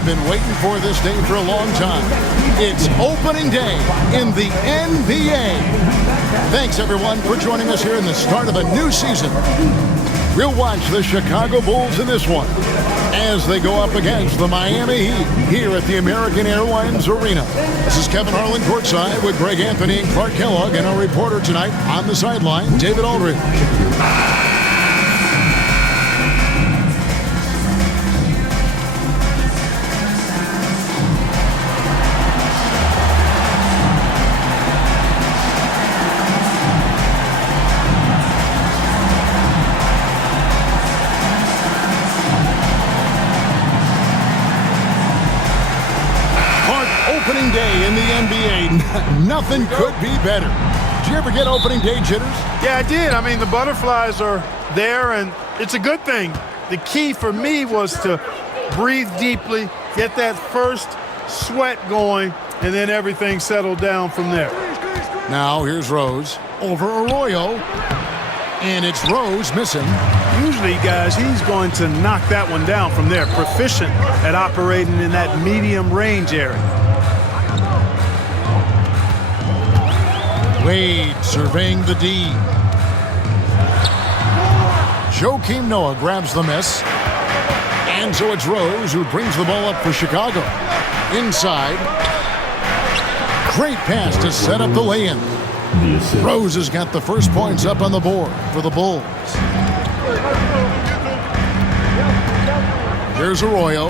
We've been waiting for this day for a long time. It's opening day in the NBA. Thanks, everyone, for joining us here in the start of a new season. We'll watch the Chicago Bulls in this one as they go up against the Miami Heat here at the American Airlines Arena. This is Kevin Harlan courtside with Greg Anthony and Clark Kellogg, and our reporter tonight on the sideline, David Aldridge. Opening day in the NBA. Nothing could be better. Did you ever get opening day jitters? Yeah, I did. I mean, the butterflies are there, and it's a good thing. The key for me was to breathe deeply, get that first sweat going, and then everything settled down from there. Now here's Rose over Arroyo, and it's Rose missing. Usually, guys, he's going to knock that one down from there. Proficient at operating in that medium range area. Wade surveying the D. Joakim Noah grabs the miss. And so it's Rose who brings the ball up for Chicago. Inside. Great pass to set up the lay-in. Rose has got the first points up on the board for the Bulls. Here's Arroyo.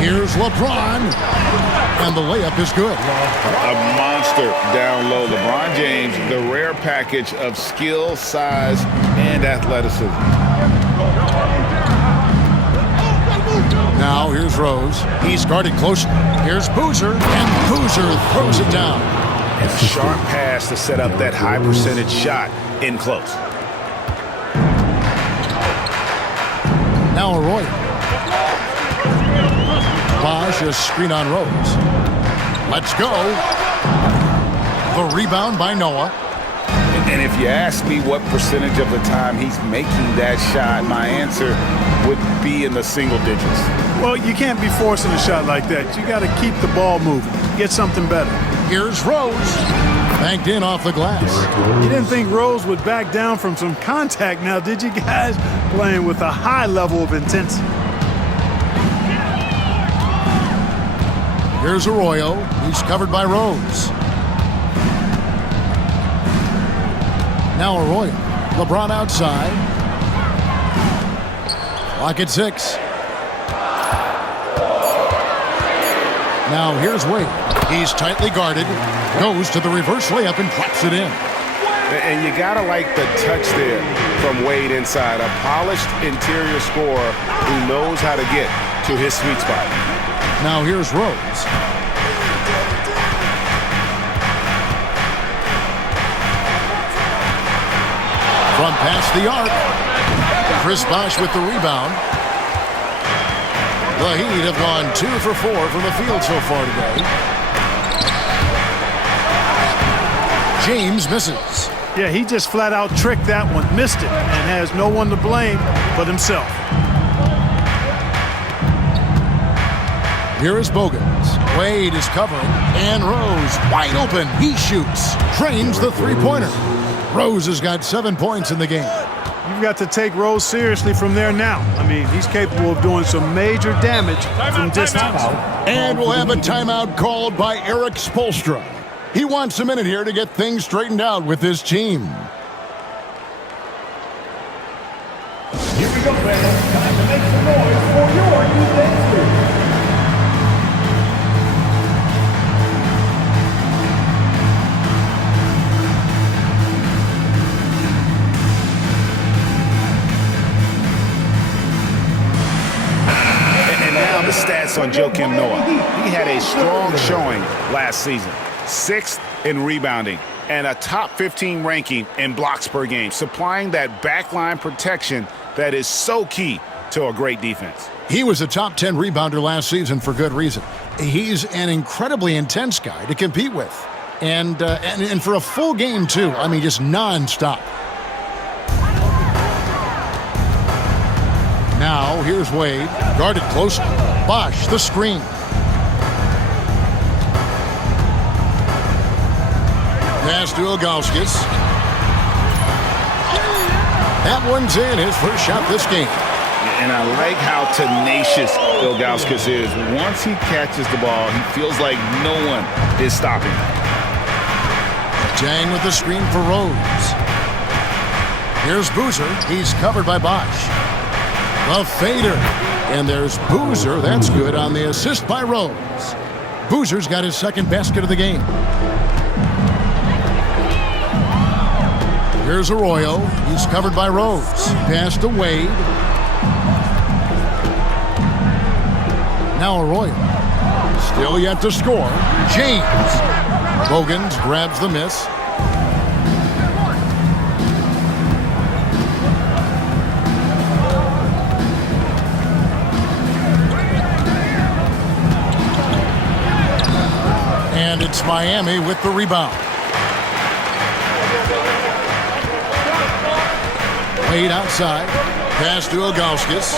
Here's LeBron. And the layup is good. A monster down low. LeBron James, the rare package of skill, size, and athleticism. Now here's Rose. He's guarded closely. Here's Boozer, and Boozer throws it down. And a sharp pass to set up that high percentage shot in close. Now Arroyo. Bosch, a screen on Rose. Let's go. The rebound by Noah. And if you ask me what percentage of the time he's making that shot, my answer would be in the single digits. Well, you can't be forcing a shot like that. You got to keep the ball moving. Get something better. Here's Rose. Banked in off the glass. You didn't think Rose would back down from some contact now, did you guys? Playing with a high level of intensity. Here's Arroyo. He's covered by Rose. Now Arroyo. LeBron outside. Clock at 6. Now here's Wade. He's tightly guarded. Goes to the reverse layup and drops it in. And you gotta like the touch there from Wade inside. A polished interior scorer who knows how to get to his sweet spot. Now here's Rose. From past the arc. Chris Bosh with the rebound. The Heat have gone 2 for 4 from the field so far today. James misses. Yeah, he just flat out tricked that one, missed it, and has no one to blame but himself. Here is Bogans. Wade is covering, and Rose wide open. He shoots, drains the three-pointer. Rose has got 7 points in the game. You've got to take Rose seriously from there now. I mean, he's capable of doing some major damage from distance. And we'll have a timeout called by Eric Spoelstra. He wants a minute here to get things straightened out with his team. Here we go, man. Time to make some noise for your USA. The stats on Joakim Noah. He had a strong showing last season. 6th in rebounding and a top 15 ranking in blocks per game, supplying that backline protection that is so key to a great defense. He was a top 10 rebounder last season for good reason. He's an incredibly intense guy to compete with. And for a full game, too. I mean, just nonstop. Now, here's Wade. Guarded closely. Bosch, the screen. Pass to Ilgauskas. That one's in. His first shot this game. And I like how tenacious Ilgauskas is. Once he catches the ball, he feels like no one is stopping him. Jang with the screen for Rose. Here's Boozer. He's covered by Bosch. The fader. And there's Boozer. That's good on the assist by Rose. Boozer's got his second basket of the game. Here's Arroyo. He's covered by Rose. Pass to Wade. Now Arroyo. Still yet to score. James. Bogans grabs the miss. And it's Miami with the rebound. Wade outside. Pass to Ilgauskas.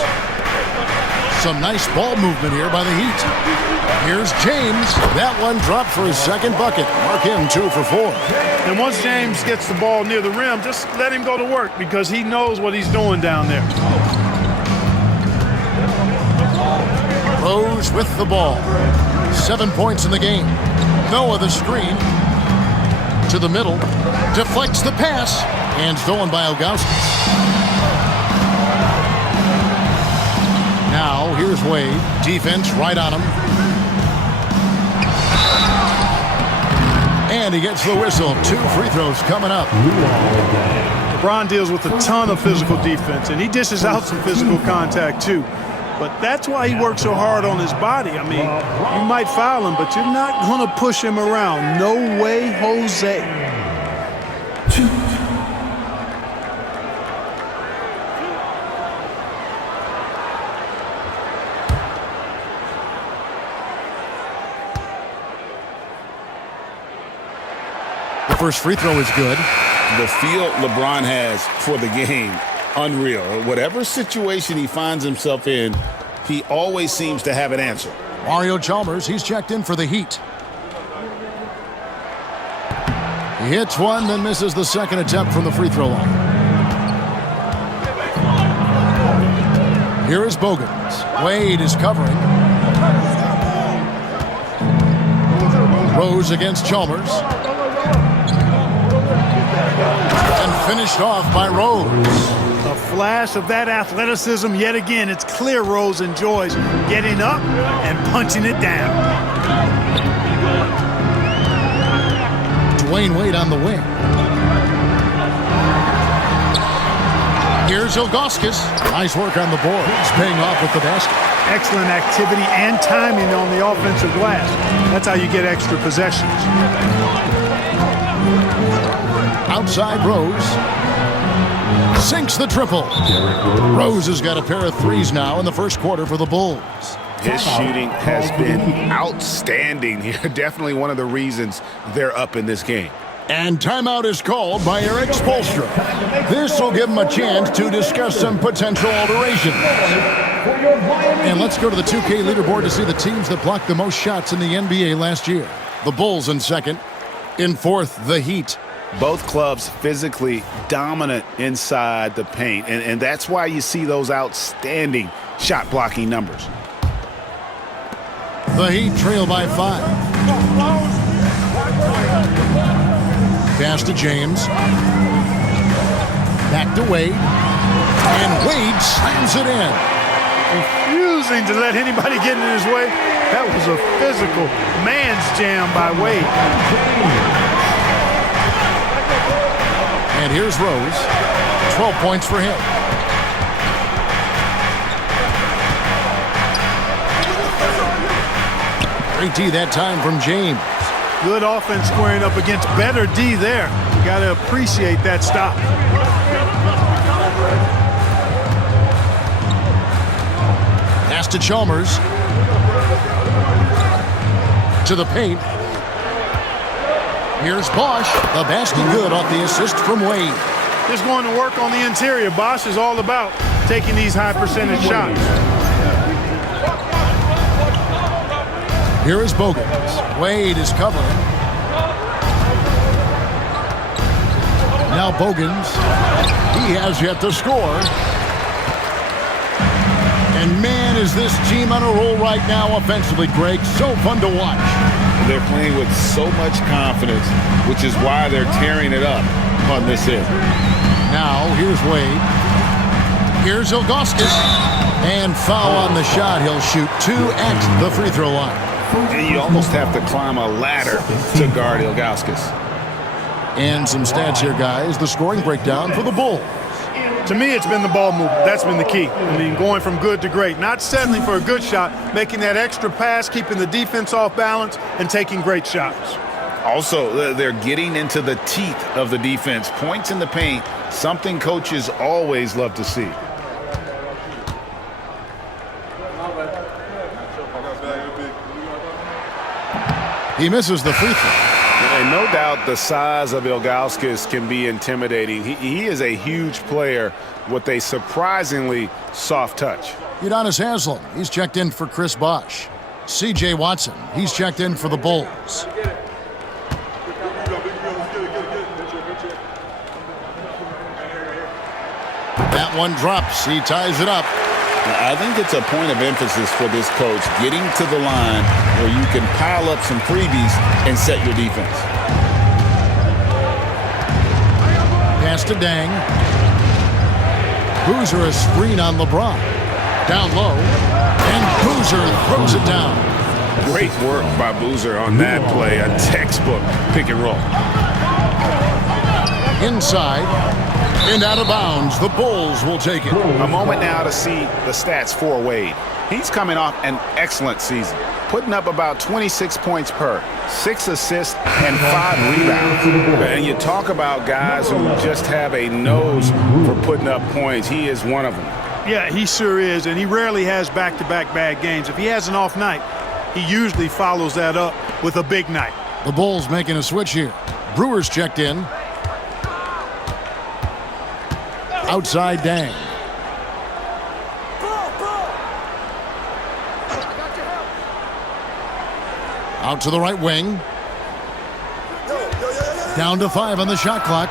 Some nice ball movement here by the Heat. Here's James. That one dropped for his second bucket. Mark him 2 for 4. And once James gets the ball near the rim, just let him go to work because he knows what he's doing down there. Rose with the ball. 7 points in the game. Noah the screen. To the middle. Deflects the pass. And stolen by Ilgauskas. Now, here's Wade. Defense right on him. And he gets the whistle. 2 free throws coming up. LeBron deals with a ton of physical defense, and he dishes out some physical contact too. But that's why he works so hard on his body. I mean, you might foul him, but you're not going to push him around. No way, Jose. First free throw is good. The feel LeBron has for the game, unreal. Whatever situation he finds himself in, he always seems to have an answer. Mario Chalmers, he's checked in for the Heat. He hits one, then misses the second attempt from the free throw line. Here is Bogans. Wade is covering. Rose against Chalmers. And finished off by Rose. A flash of that athleticism yet again. It's clear Rose enjoys getting up and punching it down. Dwayne Wade on the wing. Here's Ilgauskas. Nice work on the board. He's paying off with the basket. Excellent activity and timing on the offensive glass. That's how you get extra possessions. Outside Rose. Sinks the triple. Rose has got a pair of threes now in the first quarter for the Bulls. His shooting has been outstanding here. Definitely one of the reasons they're up in this game. And timeout is called by Eric Spoelstra. This will give him a chance to discuss some potential alterations. And let's go to the 2K leaderboard to see the teams that blocked the most shots in the NBA last year. The Bulls in second. In fourth, the Heat. Both clubs physically dominant inside the paint, and that's why you see those outstanding shot blocking numbers. The Heat trail by 5. Pass to James. Back to Wade. And Wade slams it in. Refusing to let anybody get in his way. That was a physical man's jam by Wade. And here's Rose. 12 points for him. Great D that time from James. Good offense squaring up against better D there. You got to appreciate that stop. Pass to Chalmers. To the paint. Here's Bosch. The basket good off the assist from Wade. Just going to work on the interior. Bosch is all about taking these high percentage shots. Here is Bogans. Wade is covering. Now Bogans. He has yet to score. And man, is this team on a roll right now offensively, Greg. So fun to watch. They're playing with so much confidence, which is why they're tearing it up on this end. Now, here's Wade. Here's Ilgauskas. And foul on the shot. He'll shoot 2 at the free throw line. And you almost have to climb a ladder to guard Ilgauskas. And some stats here, guys. The scoring breakdown for the Bulls. To me, it's been the ball movement. That's been the key. I mean, going from good to great. Not settling for a good shot, making that extra pass, keeping the defense off balance, and taking great shots. Also, they're getting into the teeth of the defense. Points in the paint, something coaches always love to see. He misses the free throw. And no doubt the size of Ilgauskas can be intimidating. He is a huge player with a surprisingly soft touch. Udonis Haslem, he's checked in for Chris Bosh. C.J. Watson, he's checked in for the Bulls. That one drops. He ties it up. I think it's a point of emphasis for this coach, getting to the line where you can pile up some freebies and set your defense. Pass to Dang. Boozer a screen on LeBron. Down low. And Boozer throws it down. Great work by Boozer on that play, a textbook pick and roll. Inside. And out of bounds, the Bulls will take it. A moment now to see the stats for Wade. He's coming off an excellent season, putting up about 26 points per, 6 assists, and 5 rebounds. And you talk about guys who just have a nose for putting up points. He is one of them. Yeah, he sure is, and he rarely has back-to-back bad games. If he has an off night, he usually follows that up with a big night. The Bulls making a switch here. Brewers checked in. Outside Dang. Out to the right wing. Down to 5 on the shot clock.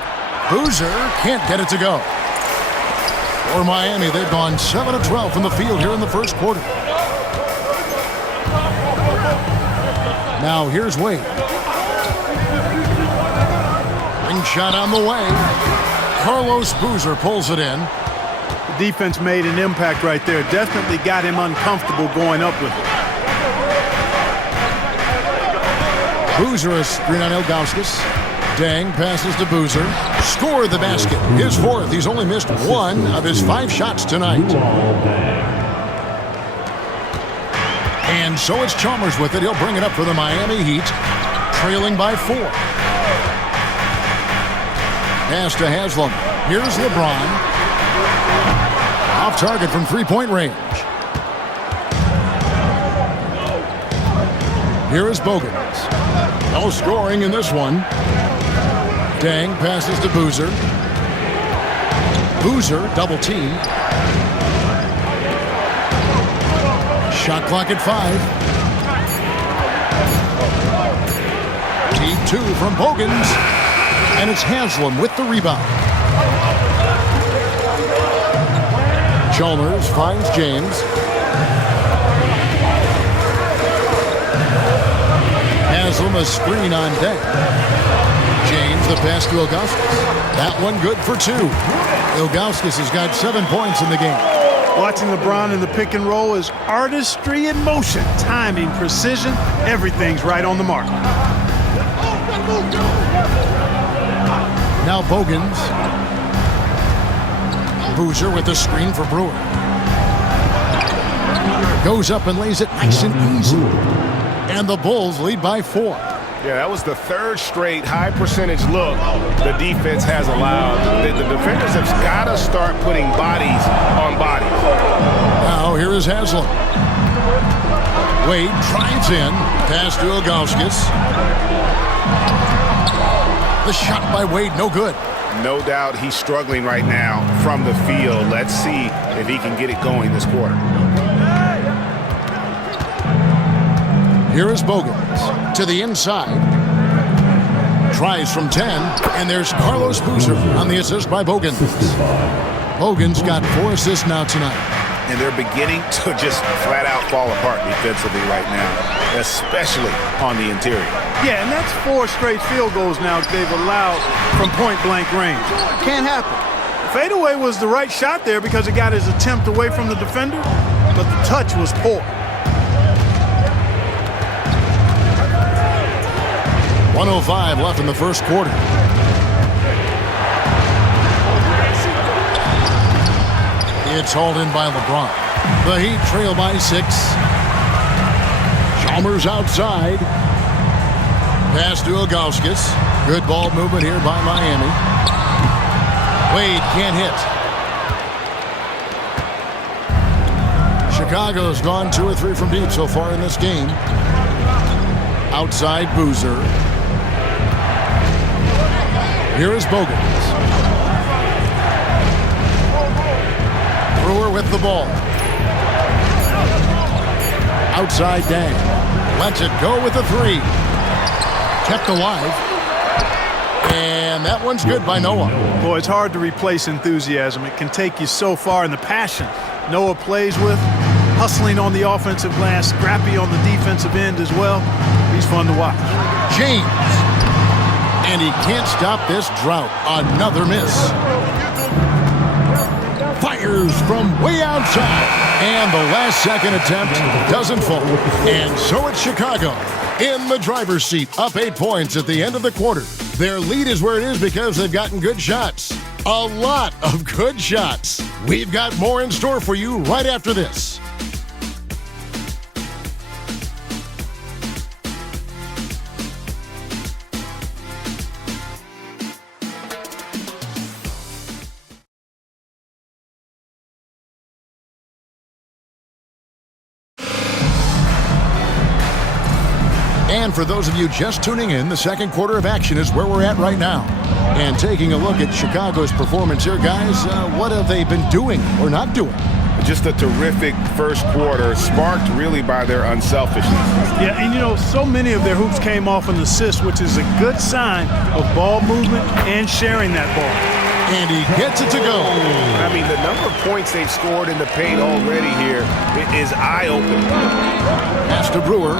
Boozer can't get it to go. For Miami, they've gone 7 of 12 from the field here in the first quarter. Now here's Wade. Ring shot on the way. Carlos Boozer pulls it in. The defense made an impact right there. Definitely got him uncomfortable going up with it. Boozer a screen on Ilgauskas. Dang passes to Boozer. Scored the basket. His 4th. He's only missed 1 of his 5 shots tonight. And so it's Chalmers with it. He'll bring it up for the Miami Heat. Trailing by 4. Pass to Haslem. Here's LeBron. Off target from 3-point range. Here is Bogans. No scoring in this one. Dang passes to Boozer. Boozer double team. Shot clock at 5. Deep 2 from Bogans. And it's Haslem with the rebound. Chalmers finds James. Haslem a screen on deck. James the pass to Ilgauskas. That one good for 2. Ilgauskas has got 7 points in the game. Watching LeBron in the pick and roll is artistry in motion. Timing, precision, everything's right on the mark. Now Bogans. Boozer with the screen for Brewer. Goes up and lays it nice and easy. And the Bulls lead by 4. Yeah, that was the 3rd straight high percentage look the defense has allowed. The defenders have got to start putting bodies on bodies. Now here is Haslem. Wade drives in. Pass to Ilgauskas. The shot by Wade, no good. No doubt he's struggling right now from the field. Let's see if he can get it going this quarter. Here is Bogans to the inside. Tries from 10, and there's Carlos Boozer on the assist by Bogans. Bogans got 4 assists now tonight. And they're beginning to just flat out fall apart defensively right now, especially on the interior. Yeah, and that's 4 straight field goals now they've allowed from point-blank range. Can't happen. Fadeaway was the right shot there because it got his attempt away from the defender, but the touch was poor. 1:05 left in the first quarter. It's hauled in by LeBron. The Heat trail by 6. Chalmers outside. Pass to Ilgauskas. Good ball movement here by Miami. Wade can't hit. Chicago's gone 2 or 3 from deep so far in this game. Outside Boozer. Here is Bogans. Brewer with the ball. Outside Dang. Lets it go with a 3. Kept alive. And that one's good by Noah. Boy, it's hard to replace enthusiasm. It can take you so far, and the passion Noah plays with, hustling on the offensive glass, scrappy on the defensive end as well. He's fun to watch. James. And he can't stop this drought. Another miss. Fires from way outside. And the last-second attempt doesn't fall. And so it's Chicago in the driver's seat, up 8 points at the end of the quarter. Their lead is where it is because they've gotten good shots. A lot of good shots. We've got more in store for you right after this. And for those of you just tuning in, the second quarter of action is where we're at right now. And taking a look at Chicago's performance here, guys, what have they been doing or not doing? Just a terrific first quarter, sparked really by their unselfishness. Yeah, and you know, so many of their hoops came off an assist, which is a good sign of ball movement and sharing that ball. And he gets it to go. I mean, the number of points they've scored in the paint already here is eye-opening. Pass to Brewer.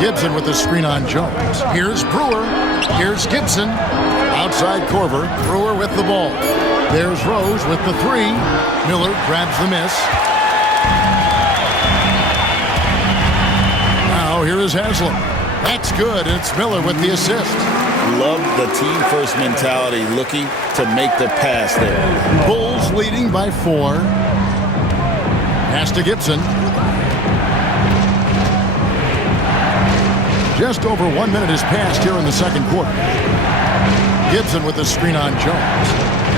Gibson with the screen on Jones. Here's Brewer. Here's Gibson. Outside Korver. Brewer with the ball. There's Rose with the 3. Miller grabs the miss. Now here is Haslam. That's good. It's Miller with the assist. Love the team-first mentality, looking to make the pass there. Bulls leading by 4. Pass to Gibson. Just over 1 minute has passed here in the second quarter. Gibson with the screen on Jones.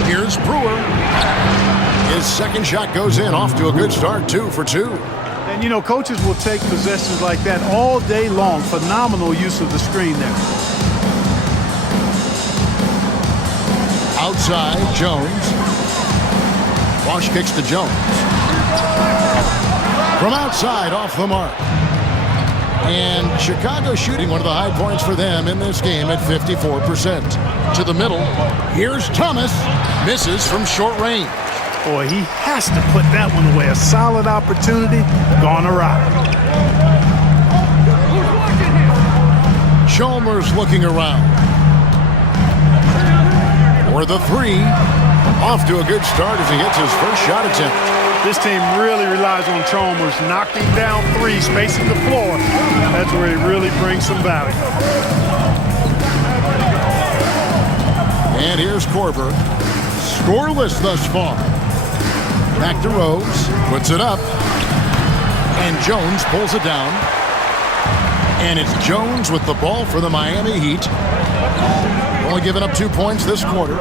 Here's Brewer. His second shot goes in, off to a good start, 2 for 2. And, you know, coaches will take possessions like that all day long. Phenomenal use of the screen there. Outside, Jones. Wash kicks to Jones. From outside, off the mark. And Chicago shooting one of the high points for them in this game at 54%. To the middle, here's Thomas. Misses from short range. Boy, he has to put that one away. A solid opportunity, gone awry. Chalmers looking around. For the 3. Off to a good start as he hits his first shot attempt. This team really relies on Chalmers knocking down 3, spacing the floor. That's where he really brings some value. And here's Korver. Scoreless thus far. Back to Rose. Puts it up. And Jones pulls it down. And it's Jones with the ball for the Miami Heat. Only giving up 2 points this quarter.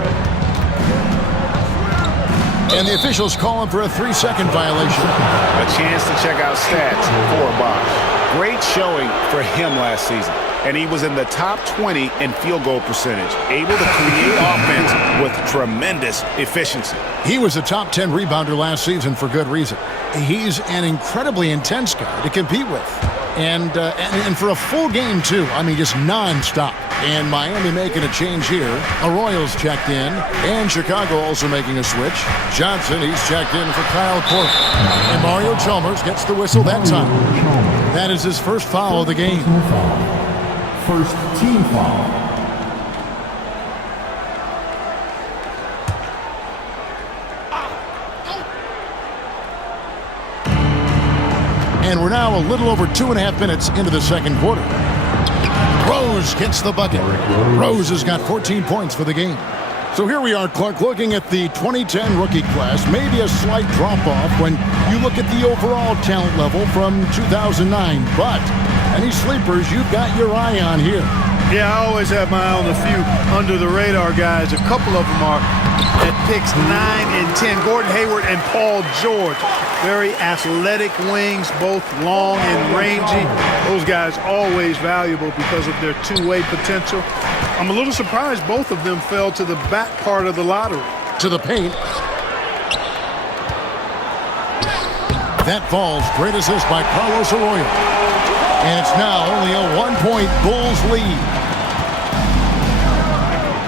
And the officials calling for a 3-second violation. A chance to check out stats for Bosch. Great showing for him last season. And he was in the top 20 in field goal percentage, able to create offense with tremendous efficiency. He was a top 10 rebounder last season for good reason. He's an incredibly intense guy to compete with. And for a full game, too. I mean, just nonstop. And Miami making a change here. Arroyo's checked in. And Chicago also making a switch. Johnson, he's checked in for Kyle Korver. And Mario Chalmers gets the whistle that time. That is his first foul of the game. First team foul. And we're now a little over 2.5 minutes into the second quarter. Rose gets the bucket. Rose has got 14 points for the game. So here we are, Clark, looking at the 2010 rookie class. Maybe a slight drop-off when you look at the overall talent level from 2009. But any sleepers you've got your eye on here? Yeah, I always have my eye on a few under-the-radar guys. A couple of them are at picks 9 and 10. Gordon Hayward and Paul George. Very athletic wings, both long and rangy. Those guys always valuable because of their two-way potential. I'm a little surprised both of them fell to the back part of the lottery. To the paint. That falls. Great assist by Carlos Arroyo. And it's now only a 1-point Bulls lead.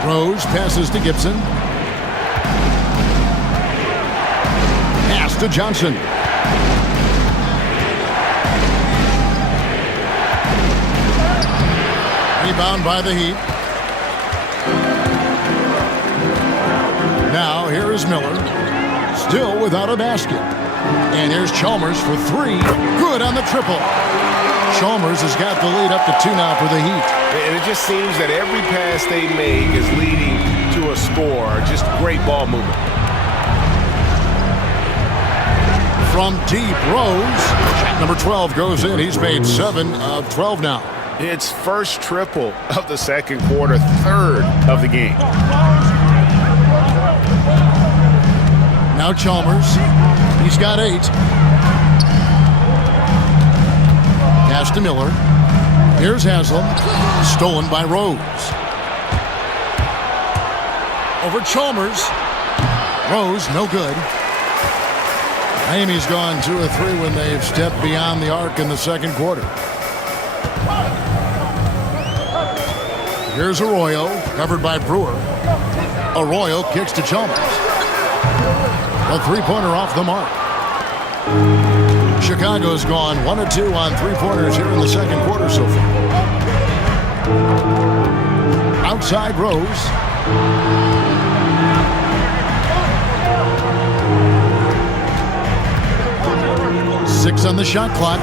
Rose passes to Gibson. Pass to Johnson. Rebound by the Heat. Now here is Miller. Still without a basket. And here's Chalmers for three. Good on the triple. Chalmers has got the lead up to 2 now for the Heat. And it just seems that every pass they make is leading to a score. Just great ball movement. From deep, Rose. Shot number 12 goes in. He's made 7 of 12 now. It's first triple of the second quarter, third of the game. Now Chalmers. He's got 8. Pass to Miller. Here's Haslam. Stolen by Rose. Over Chalmers. Rose, no good. Miami's gone 2 of 3 when they've stepped beyond the arc in the second quarter. Here's Arroyo, covered by Brewer. Arroyo kicks to Chalmers. A three-pointer off the mark. Chicago's gone 1 of 2 on three-pointers here in the second quarter so far. Outside Rose. Six on the shot clock.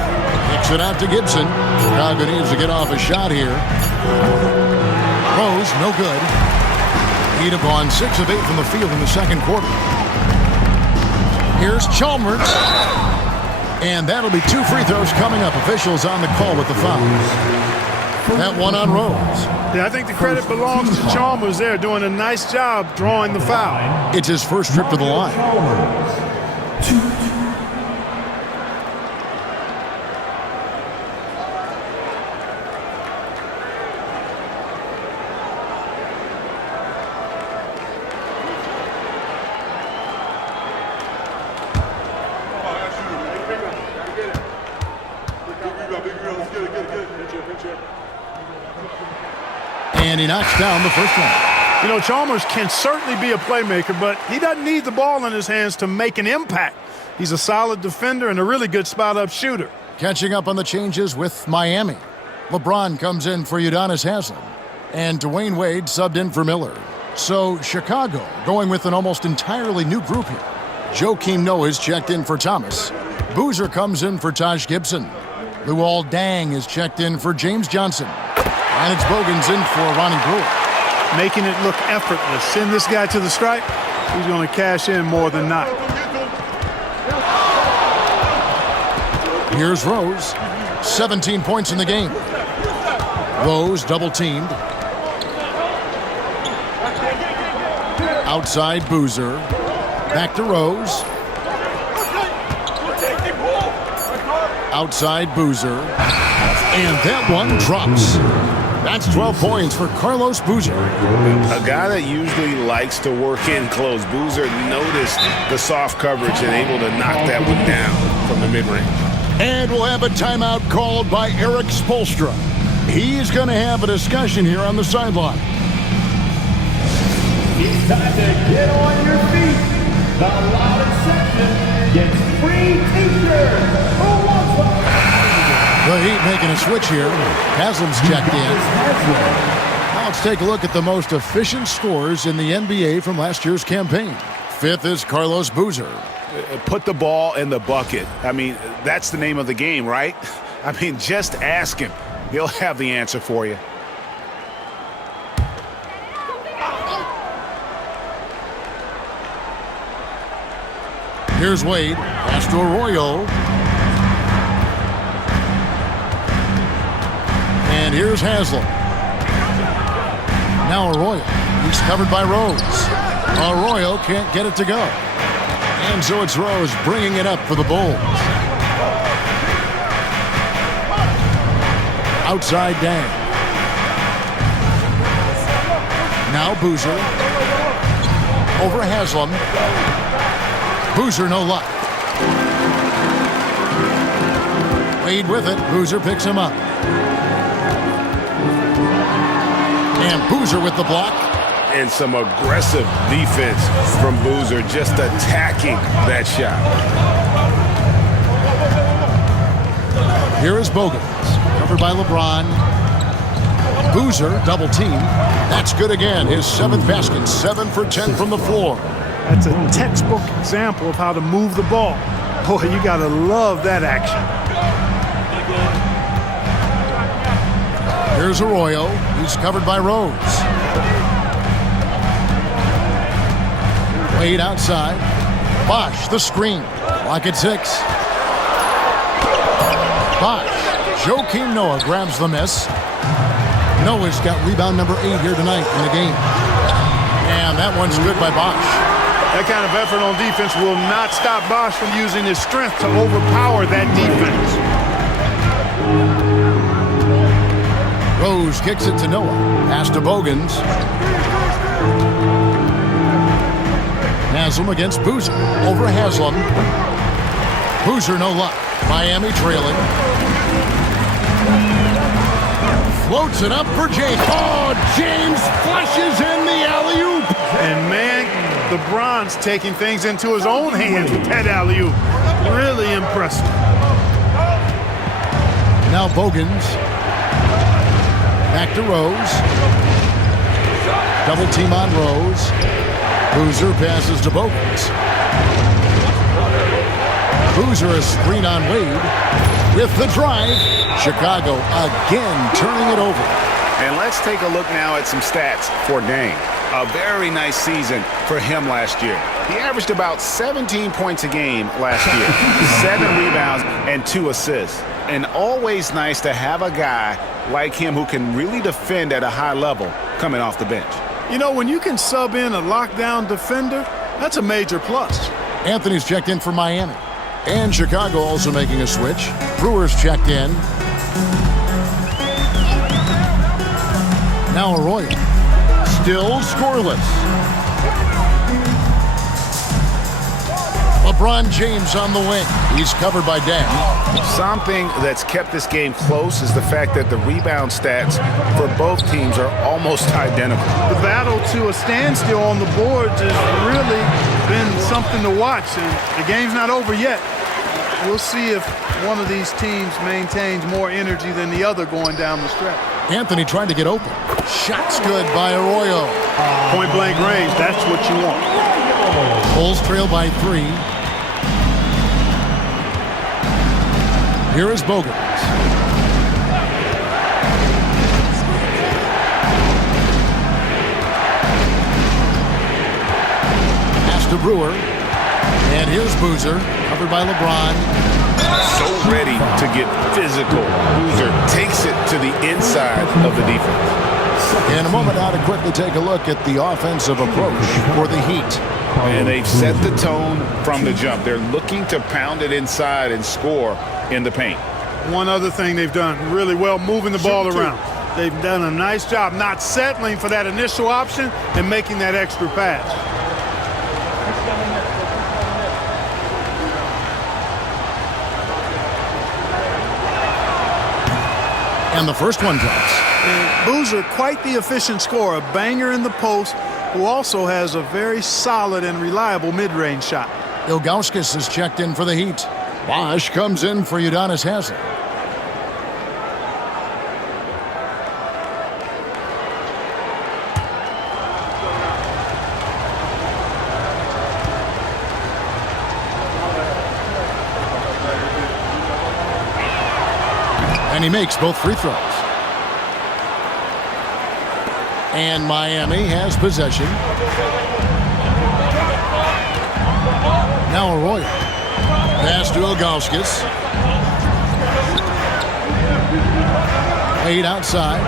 Kicks it out to Gibson. Chicago needs to get off a shot here. Rose, no good. He'd have gone 6 of 8 from the field in the second quarter. Here's Chalmers. And that'll be 2 free throws coming up. Officials on the call with the foul. That one on Rose. Yeah, I think the credit belongs to Chalmers there, doing a nice job drawing the foul. It's his first trip to the line. And he knocks down the first one. You know, Chalmers can certainly be a playmaker, but he doesn't need the ball in his hands to make an impact. He's a solid defender and a really good spot-up shooter. Catching up on the changes with Miami. LeBron comes in for Udonis Haslem. And Dwayne Wade subbed in for Miller. So Chicago going with an almost entirely new group here. Joakim Noah is checked in for Thomas. Boozer comes in for Taj Gibson. Luol Deng is checked in for James Johnson. And it's Bogan's in for Ronnie Brewer. Making it look effortless. Send this guy to the stripe. He's going to cash in more than not. Here's Rose. 17 points in the game. Rose double-teamed. Outside Boozer. Back to Rose. Outside Boozer. And that one drops. That's 12 points for Carlos Boozer. A guy that usually likes to work in close. Boozer noticed the soft coverage and able to knock that one down from the mid-range. And we'll have a timeout called by Eric Spoelstra. He's going to have a discussion here on the sideline. It's time to get on your feet. The loudest section gets free t-shirts. Who wants one? The Heat making a switch here. Haslam's checked in. Now let's take a look at the most efficient scorers in the NBA from last year's campaign. Fifth is Carlos Boozer. Put the ball in the bucket. I mean, that's the name of the game, right? I mean, just ask him. He'll have the answer for you. Here's Wade. Pass to Arroyo. And here's Haslam. Now Arroyo. He's covered by Rose. Arroyo can't get it to go. And so it's Rose bringing it up for the Bulls. Outside Dang. Now Boozer. Over Haslam. Boozer no luck. Wade with it. Boozer picks him up. And Boozer with the block. And some aggressive defense from Boozer, just attacking that shot. Here is Bogans, covered by LeBron. Boozer, double team. That's good again. His 7th basket, 7 for 10 from the floor. That's a textbook example of how to move the ball. Boy, you got to love that action. Here's Arroyo. He's covered by Rose. Wade outside. Bosh, the screen. Lock at 6. Bosh. Joakim Noah grabs the miss. Noah's got rebound number 8 here tonight in the game. And that one's good by Bosh. That kind of effort on defense will not stop Bosh from using his strength to overpower that defense. Rose kicks it to Noah. Pass to Bogans. Haslam against Boozer. Over Haslam. Boozer no luck. Miami trailing. Floats it up for James. Oh, James flushes in the alley-oop. And man, LeBron's taking things into his own hands with that alley-oop. Really impressive. Now Bogans. Back to Rose. Double team on Rose. Boozer passes to Bogans. Boozer a screen on Wade. With the drive, Chicago again turning it over. And let's take a look now at some stats for Dame. A very nice season for him last year. He averaged about 17 points a game last year, 7 rebounds and 2 assists. And always nice to have a guy like him who can really defend at a high level coming off the bench. You know, when you can sub in a lockdown defender, that's a major plus. Anthony's checked in for Miami. And Chicago also making a switch. Brewers checked in. Now Arroyo. Still scoreless. LeBron James on the wing. He's covered by Dan. Something that's kept this game close is the fact that the rebound stats for both teams are almost identical. The battle to a standstill on the boards has really been something to watch, and the game's not over yet. We'll see if one of these teams maintains more energy than the other going down the stretch. Anthony trying to get open. Shot's good by Arroyo. Point blank range, that's what you want. Bulls trail by 3. Here is Bogans. Pass to Brewer. And here's Boozer, covered by LeBron. So ready to get physical. Boozer takes it to the inside of the defense. In a moment now to quickly take a look at the offensive approach for the Heat. And they've set the tone from the jump. They're looking to pound it inside and score in the paint. One other thing they've done really well, moving the ball around. They've done a nice job not settling for that initial option and making that extra pass. And the first one drops. And Boozer, quite the efficient scorer, a banger in the post, who also has a very solid and reliable mid-range shot. Ilgauskas is checked in for the Heat. Bosch comes in for Udonis Haslem. And he makes both free throws. And Miami has possession. Now Arroyo. Pass to Ilgauskas. Wade outside.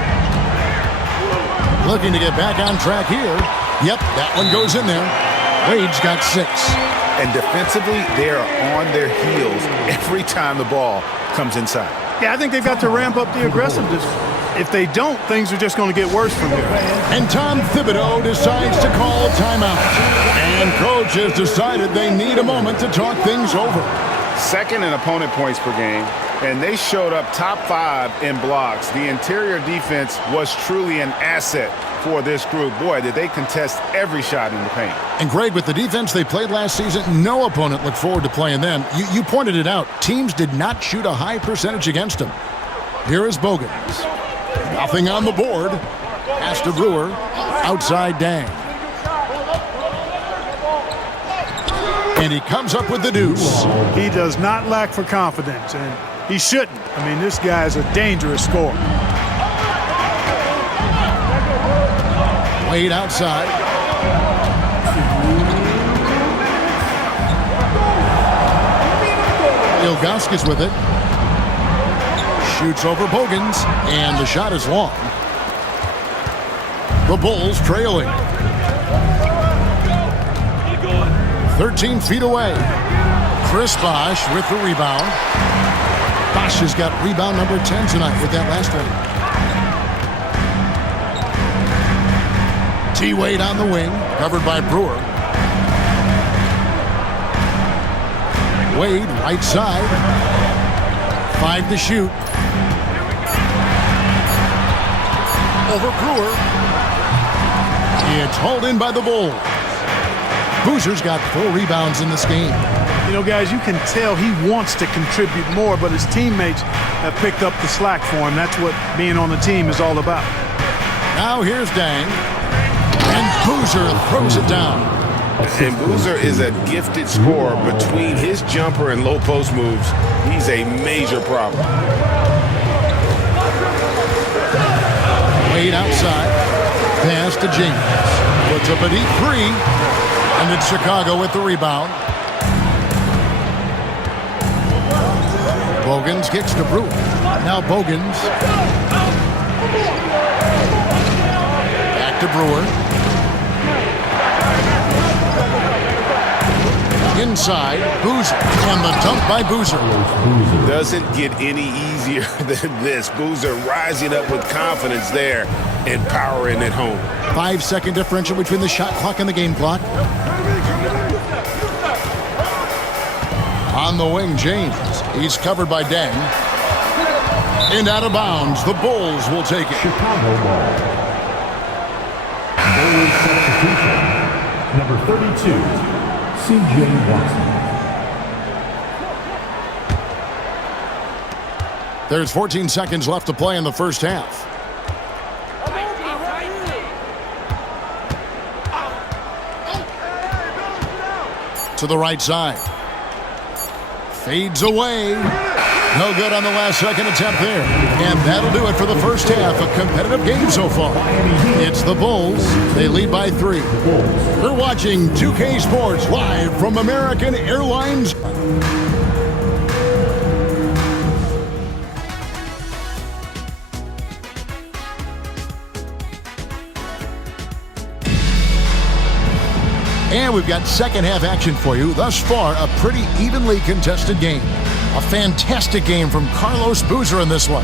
Looking to get back on track here. Yep, that one goes in there. Wade's got 6. And defensively, they are on their heels every time the ball comes inside. Yeah, I think they've got to ramp up the aggressiveness. If they don't, things are just going to get worse from here. And Tom Thibodeau decides to call a timeout. And coach has decided they need a moment to talk things over. Second in opponent points per game, and they showed up top 5 in blocks. The interior defense was truly an asset for this group. Boy, did they contest every shot in the paint. And Greg, with the defense they played last season, no opponent looked forward to playing them. You pointed it out. Teams did not shoot a high percentage against them. Here is Bogans. Nothing on the board. Pass to Brewer. Outside Dang. And he comes up with the deuce. He does not lack for confidence, and he shouldn't. I mean, this guy is a dangerous scorer. Wade outside. Ilgauskas with it. Shoots over Bogans, and the shot is long. The Bulls trailing. 13 feet away. Chris Bosh with the rebound. Bosh has got rebound number 10 tonight with that last one. T-Wade on the wing, covered by Brewer. Wade, right side. 5 to shoot. Over Brewer. It's hauled in by the Bulls. Boozer's got 4 rebounds in this game. You know, guys, you can tell he wants to contribute more, but his teammates have picked up the slack for him. That's what being on the team is all about. Now here's Dang. And Boozer throws it down. And Boozer is a gifted scorer. Between his jumper and low post moves, he's a major problem. Wade outside. Pass to James. Puts up a deep 3. And it's Chicago with the rebound. Bogans kicks to Brewer. Now Bogans. Back to Brewer. Inside, Boozer, and the dunk by Boozer. Doesn't get any easier than this. Boozer rising up with confidence there and powering it home. 5-second differential between the shot clock and the game clock. On the wing, James. He's covered by Deng. And out of bounds, the Bulls will take it. Chicago ball. Bulls substitution. Number 32. C.J. Watson. There's 14 seconds left to play in the first half. To the right side. Fades away. No good on the last second attempt there. And that'll do it for the first half. A competitive game so far. It's the Bulls. They lead by 3. You're watching 2K Sports live from American Airlines. And we've got second half action for you. Thus far, a pretty evenly contested game. A fantastic game from Carlos Boozer in this one.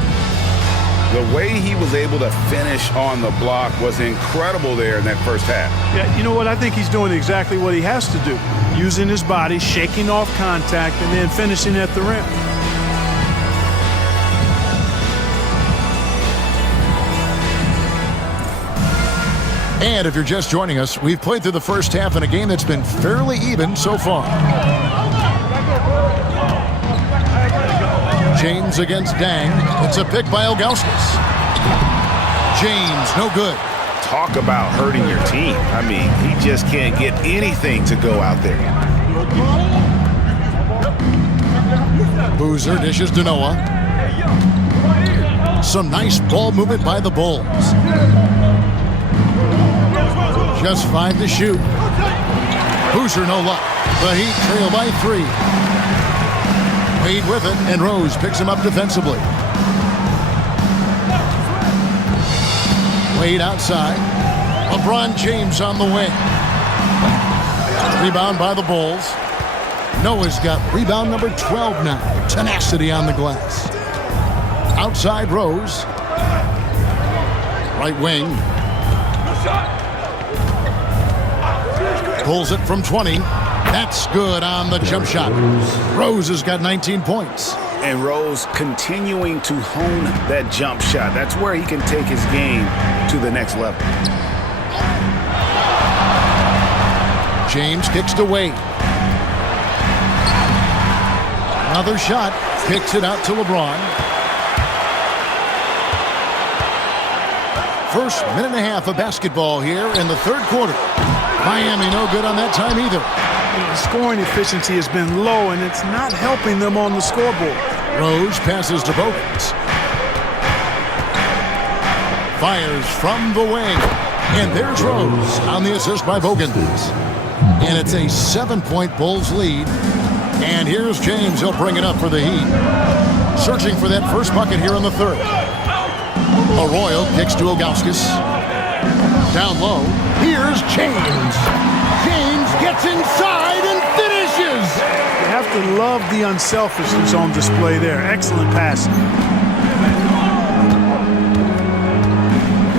The way he was able to finish on the block was incredible there in that first half. Yeah, you know what? I think he's doing exactly what he has to do. Using his body, shaking off contact, and then finishing at the rim. And if you're just joining us, we've played through the first half in a game that's been fairly even so far. James against Dang. It's a pick by Ilgauskas. James, no good. Talk about hurting your team. I mean, he just can't get anything to go out there. Boozer dishes to Noah. Some nice ball movement by the Bulls. Just 5 to shoot. Boozer no luck. The Heat trail by 3. Wade with it, and Rose picks him up defensively. Wade outside. LeBron James on the wing. Rebound by the Bulls. Noah's got rebound number 12 now. Tenacity on the glass. Outside Rose. Right wing. Pulls it from 20. That's good on the jump shot. Rose has got 19 points. And Rose continuing to hone that jump shot. That's where he can take his game to the next level. James kicks to Wade. Another shot. Kicks it out to LeBron. First minute and a half of basketball here in the third quarter. Miami no good on that time either. The scoring efficiency has been low, and it's not helping them on the scoreboard. Rose passes to Bogans. Fires from the wing. And there's Rose on the assist by Bogans. And it's a 7-point Bulls lead. And here's James. He'll bring it up for the Heat. Searching for that first bucket here in the third. Arroyo kicks to Ilgauskas. Down low. Here's James. James gets inside and finishes. You have to love the unselfishness on display there. Excellent passing.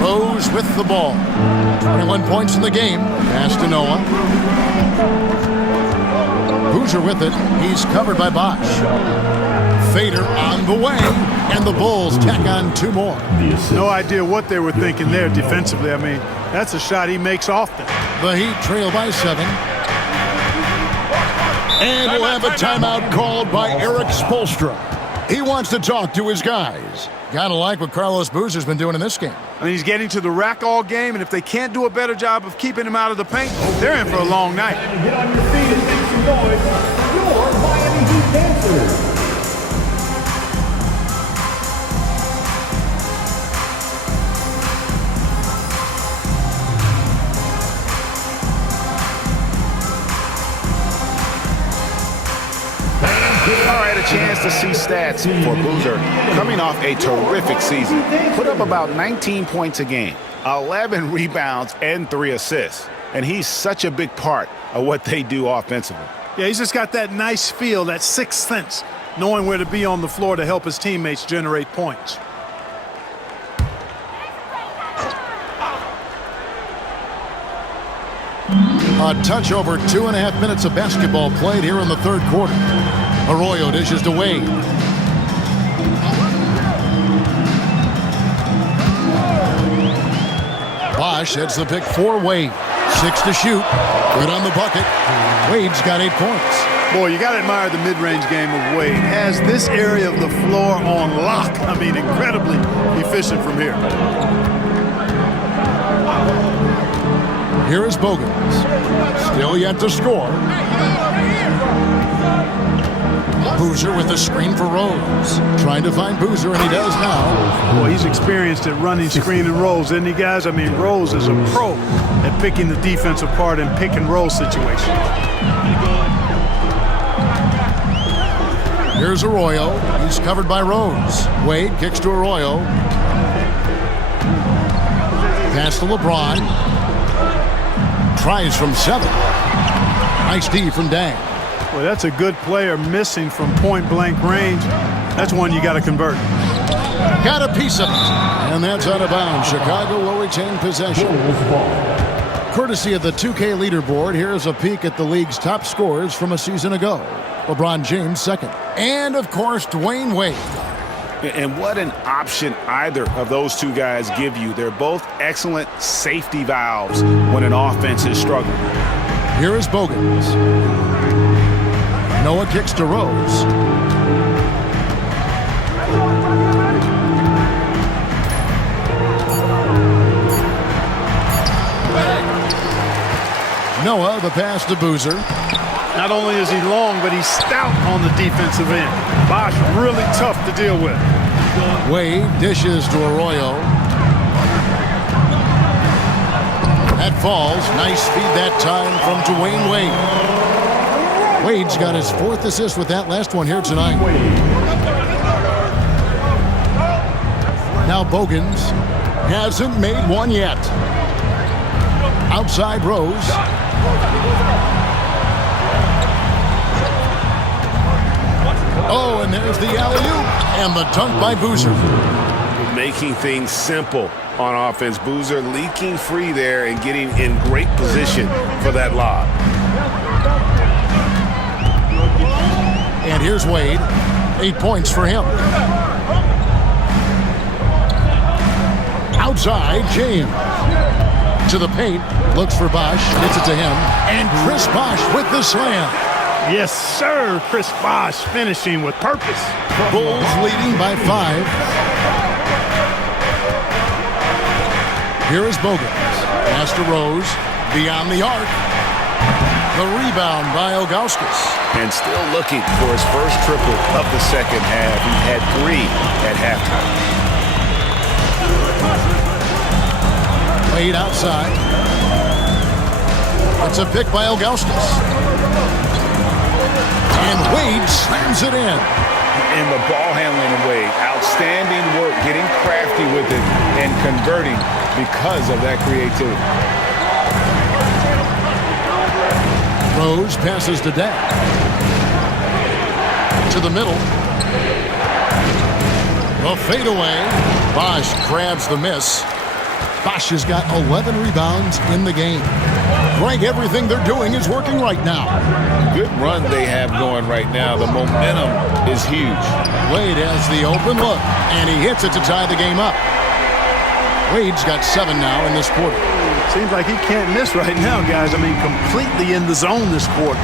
Rose with the ball. 21 points in the game. Pass to Noah. Boozer with it. He's covered by Bosch. Fader on the way. And the Bulls tack on 2 more. No idea what they were thinking there defensively. I mean, that's a shot he makes often. The Heat trail by 7. And we'll have a timeout called by Eric Spoelstra. He wants to talk to his guys. Gotta like what Carlos Boozer's been doing in this game. I mean, he's getting to the rack all game, and if they can't do a better job of keeping him out of the paint, they're in for a long night. Get on your feet and make some noise. Your Miami Heat dancers. All right, a chance to see stats for Boozer coming off a terrific season. Put up about 19 points a game, 11 rebounds, and 3 assists. And he's such a big part of what they do offensively. Yeah, he's just got that nice feel, that sixth sense, knowing where to be on the floor to help his teammates generate points. A touch over 2.5 minutes of basketball played here in the third quarter. Arroyo dishes to Wade. Bosch heads the pick for Wade. 6 to shoot. Good on the bucket. Wade's got 8 points. Boy, you got to admire the mid-range game of Wade. Has this area of the floor on lock. I mean, incredibly efficient from here. Here is Bogans. Still yet to score. Boozer with the screen for Rose. Trying to find Boozer, and he does now. Boy, he's experienced at running screen and rolls, isn't he, guys? I mean, Rose is a pro at picking the defense apart in pick and roll situations. Here's Arroyo. He's covered by Rose. Wade kicks to Arroyo. Pass to LeBron. Tries from 7. Nice D from Dang. Well, that's a good player missing from point-blank range. That's one you got to convert. Got a piece of it. And that's out of bounds. Chicago will retain possession. Courtesy of the 2K leaderboard, here's a peek at the league's top scorers from a season ago. LeBron James second. And, of course, Dwayne Wade. And what an option either of those two guys give you. They're both excellent safety valves when an offense is struggling. Here is Bogans. Noah kicks to Rose. Noah, the pass to Boozer. Not only is he long, but he's stout on the defensive end. Bosh really tough to deal with. Wade dishes to Arroyo. That falls. Nice feed that time from Dwayne Wade. Wade's got his 4th assist with that last one here tonight. Now Bogans hasn't made one yet. Outside Rose. Oh, and there's the alley-oop and the dunk by Boozer. Making things simple on offense. Boozer leaking free there and getting in great position for that lob. And here's Wade. 8 points for him. Outside, James. To the paint. Looks for Bosh. Gets it to him. And Chris Bosh with the slam. Yes, sir. Chris Bosh finishing with purpose. Bulls leading by 5. Here is Bogans. Pass to Rose. Beyond the arc. The rebound by Ilgauskas. And still looking for his first triple of the second half. He had 3 at halftime. Wade outside. It's a pick by Ilgauskas. And Wade slams it in. And the ball handling of Wade. Outstanding work, getting crafty with it and converting because of that creativity. Rose passes to Dak. To the middle. The fadeaway. Bosh grabs the miss. Bosh has got 11 rebounds in the game. Greg, everything they're doing is working right now. Good run they have going right now. The momentum is huge. Wade has the open look, and he hits it to tie the game up. Wade's got 7 now in this quarter. Seems like he can't miss right now, guys. I mean, completely in the zone this quarter.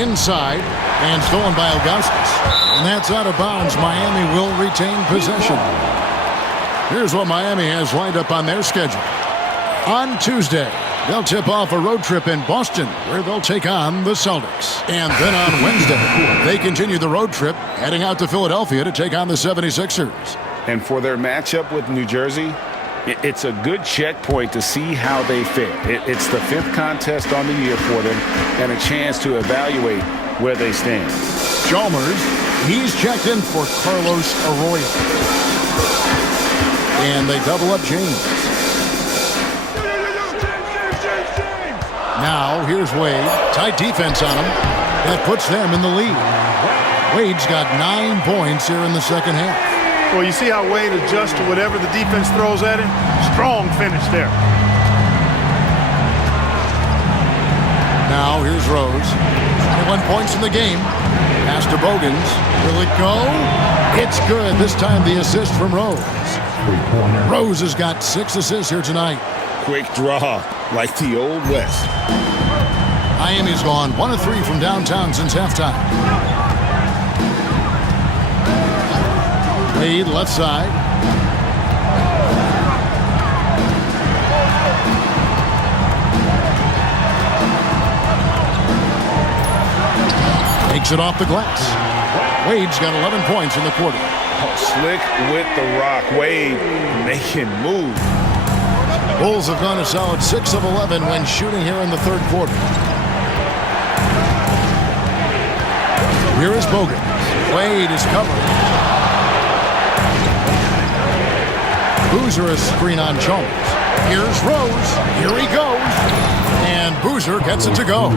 Inside, and stolen by Ilgauskas. And that's out of bounds. Miami will retain possession. Here's what Miami has lined up on their schedule. On Tuesday, they'll tip off a road trip in Boston, where they'll take on the Celtics. And then on Wednesday, they continue the road trip, heading out to Philadelphia to take on the 76ers. And for their matchup with New Jersey, it's a good checkpoint to see how they fit. It's the 5th contest on the year for them and a chance to evaluate where they stand. Chalmers, he's checked in for Carlos Arroyo. And they double up James. Now, here's Wade. Tight defense on him. That puts them in the lead. Wade's got 9 points here in the second half. Well, you see how Wade adjusts to whatever the defense throws at him? Strong finish there. Now, here's Rose. 21 points in the game. Pass to Bogans. Will it go? It's good. This time the assist from Rose. Rose has got 6 assists here tonight. Quick draw, like the Old West. Miami's gone 1 of 3 from downtown since halftime. Wade left side. Takes it off the glass. Wade's got 11 points in the quarter. Oh, slick with the rock. Wade making move. Bulls have gone a solid 6 of 11 when shooting here in the third quarter. Here is Bogans. Wade is covered. Boozer a screen on Chalmers. Here's Rose. Here he goes. And Boozer gets it to go.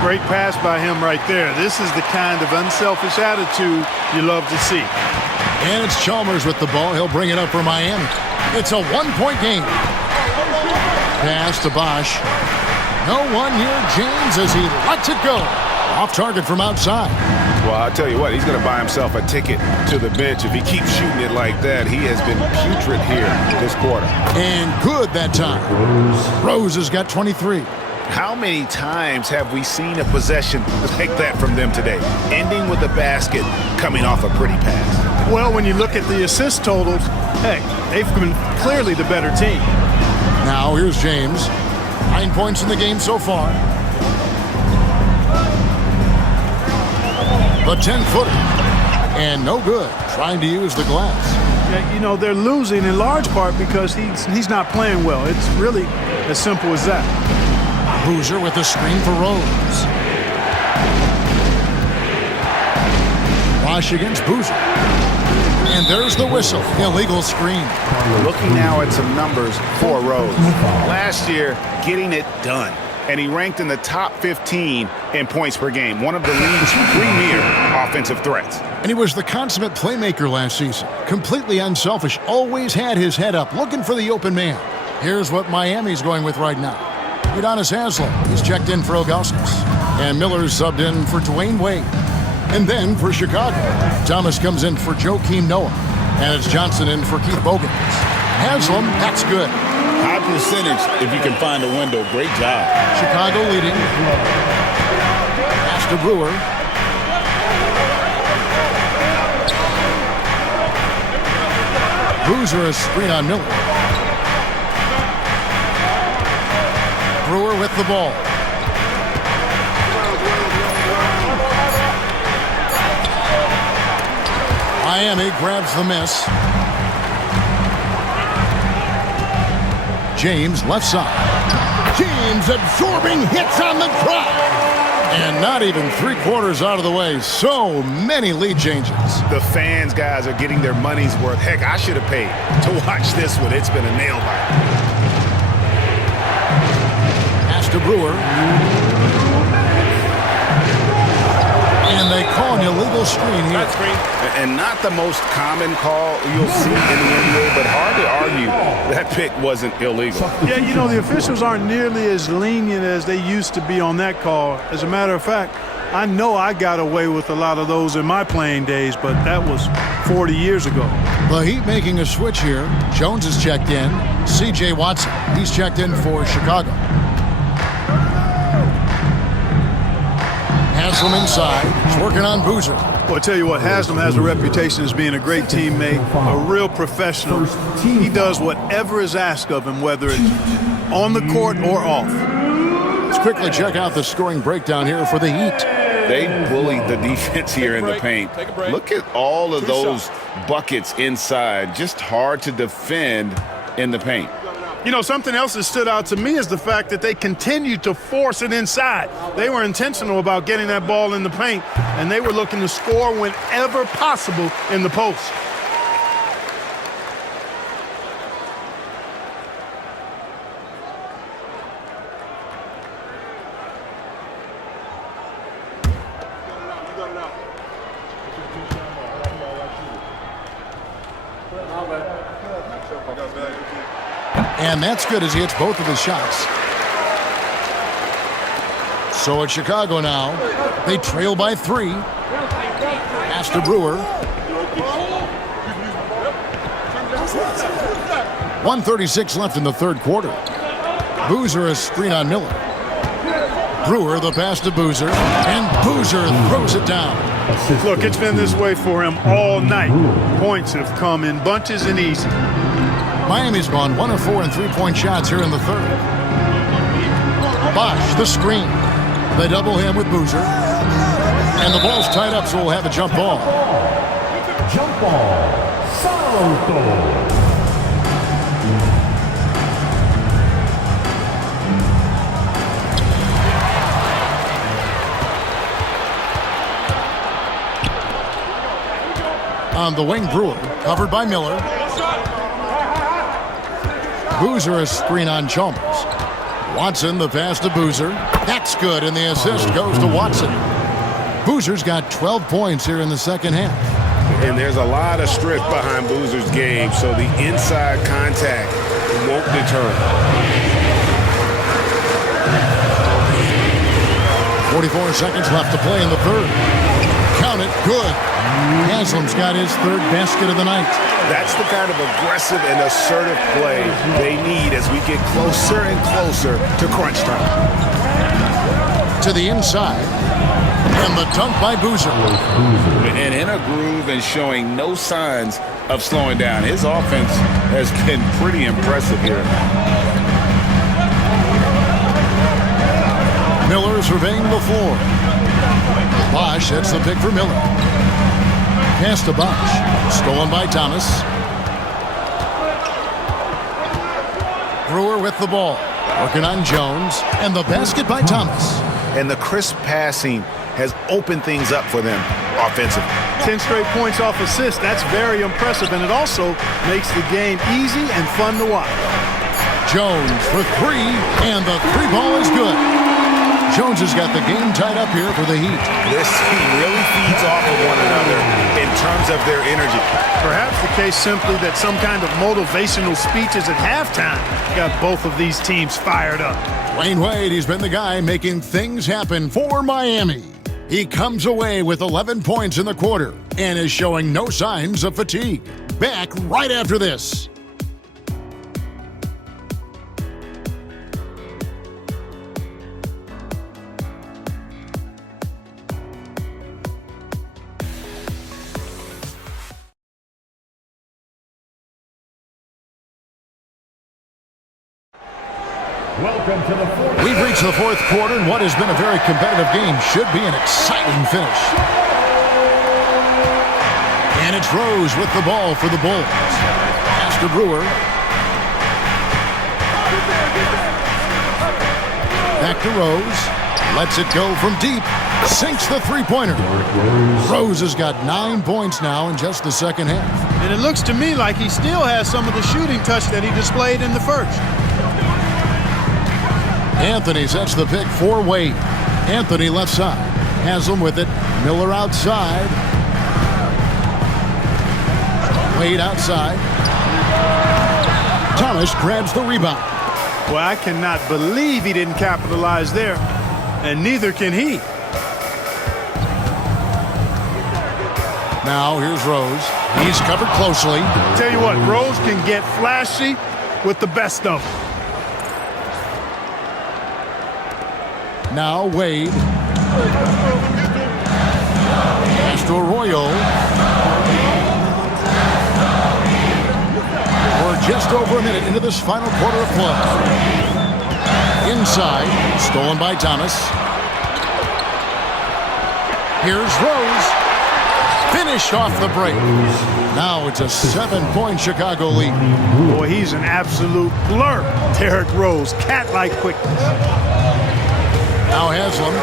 Great pass by him right there. This is the kind of unselfish attitude you love to see. And it's Chalmers with the ball. He'll bring it up for Miami. It's a one-point game. Pass to Bosch. No one near James as he lets it go. Off target from outside. Well, I'll tell you what, he's going to buy himself a ticket to the bench. If he keeps shooting it like that, he has been putrid here this quarter. And good that time. Rose has got 23. How many times have we seen a possession like that from them today? Ending with a basket, coming off a pretty pass. Well, when you look at the assist totals, hey, they've been clearly the better team. Now here's James. 9 points in the game so far. The 10-footer. And no good. Trying to use the glass. Yeah, you know, they're losing in large part because he's not playing well. It's really as simple as that. Boozer with the screen for Rose. Bosch against Boozer. And there's the whistle. Illegal screen. Looking now at some numbers for Rose. Last year, getting it done. And he ranked in the top 15 in points per game. One of the league's premier offensive threats. And he was the consummate playmaker last season. Completely unselfish. Always had his head up, looking for the open man. Here's what Miami's going with right now. Udonis Haslem. He's checked in for Augustus. And Miller's subbed in for Dwayne Wade. And then for Chicago, Thomas comes in for Joakim Noah. And it's Johnson in for Keith Bogans. Haslem, that's good. High percentage if you can find a window. Great job. Chicago leading. Pass to Brewer. Boozer a screen on Miller. Brewer with the ball. Miami grabs the miss. James left side. James absorbing hits on the drive. And not even 3/4 out of the way. So many lead changes. The fans, guys, are getting their money's worth. Heck, I should have paid to watch this one. It's been a nail biter. Pass to Brewer. And they call an illegal screen here. And not the most common call you'll see in the NBA, but hard to argue that pick wasn't illegal. Yeah, you know, the officials aren't nearly as lenient as they used to be on that call. As a matter of fact, I know I got away with a lot of those in my playing days, but that was 40 years ago. The Heat making a switch here. Jones is checked in. C.J. Watson, he's checked in for Chicago. Haslem inside. He's working on Boozer. Well, I tell you what, Haslem has a reputation as being a great teammate, a real professional. He does whatever is asked of him, whether it's on the court or off. Let's quickly check out the scoring breakdown here for the Heat. They bullied the defense here in the paint. Look at all of those buckets inside. Just hard to defend in the paint. You know, something else that stood out to me is the fact that they continued to force it inside. They were intentional about getting that ball in the paint, and they were looking to score whenever possible in the post. And that's good as he hits both of his shots. So it's Chicago now. They trail by 3. Pass to Brewer. 1:36 left in the third quarter. Boozer a screen on Miller. Brewer the pass to Boozer. And Boozer throws it down. Look, it's been this way for him all night. Points have come in bunches and easy. Miami's gone 1 of 4 in 3-point shots here in the third. Bosch, the screen. They double him with Boozer. And the ball's tied up, so we'll have a jump ball. Jump ball. Salto. On the wing, Brewer, covered by Miller. Boozer a screen on Chalmers. Watson, the pass to Boozer. That's good, and the assist goes to Watson. Boozer's got 12 points here in the second half. And there's a lot of strength behind Boozer's game, so the inside contact won't deter him. 44 seconds left to play in the third. Count it, good. Haslam's got his third basket of the night. That's the kind of aggressive and assertive play they need as we get closer and closer to crunch time. To the inside. And the dunk by Boozer. And in a groove and showing no signs of slowing down. His offense has been pretty impressive here. Miller surveying the floor. Bosch hits the pick for Miller. Pass to Bosch. Stolen by Thomas. Brewer with the ball. Working on Jones. And the basket by Thomas. And the crisp passing has opened things up for them offensively. 10 straight points off assists. That's very impressive, and it also makes the game easy and fun to watch. Jones for three, and the three ball is good. Jones has got the game tied up here for the Heat. This team really feeds off of one another in terms of their energy. Perhaps the case simply that some kind of motivational speeches at halftime got both of these teams fired up. Dwayne Wade, he's been the guy making things happen for Miami. He comes away with 11 points in the quarter and is showing no signs of fatigue. Back right after this. Welcome to the fourth. We've reached the fourth quarter, and what has been a very competitive game should be an exciting finish. And it's Rose with the ball for the Bulls. Pass to Brewer. Back to Rose. Lets it go from deep. Sinks the three-pointer. Rose has got 9 points now in just the second half. And it looks to me like he still has some of the shooting touch that he displayed in the first. Anthony sets the pick for Wade. Anthony left side. Haslam with it. Miller outside. Wade outside. Thomas grabs the rebound. Well, I cannot believe he didn't capitalize there, and neither can he. Now here's Rose. He's covered closely. Tell you what, Rose can get flashy with the best of them. Now Wade. Pass to Arroyo. We're just over a minute into this final quarter of play. Inside, stolen by Thomas. Here's Rose. Finished off the break. Now it's a 7-point Chicago lead. Boy, he's an absolute blur. Derrick Rose, cat-like quickness. Now Haslam.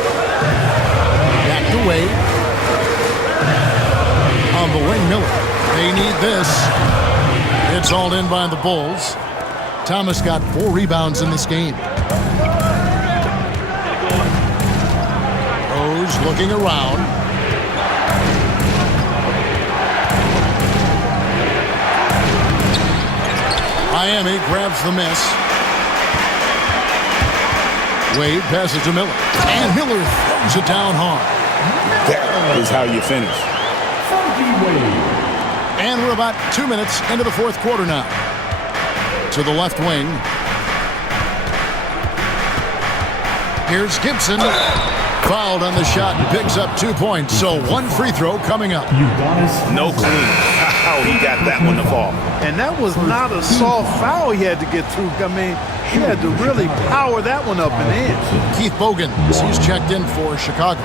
Back to Wade. On the wing, Miller. They need this. It's hauled in by the Bulls. Thomas got 4 rebounds in this game. Rose looking around. Miami grabs the miss. Wade passes to Miller. And Miller throws it down hard. That is how you finish. And we're about 2 minutes into the fourth quarter now. To the left wing. Here's Gibson. Fouled on the shot and picks up 2 points. So 1 free throw coming up. No clue how he got that one to fall. And that was not a soft foul he had to get through. I mean, he had to really power that one up and in. Keith Bogans, he's checked in for Chicago.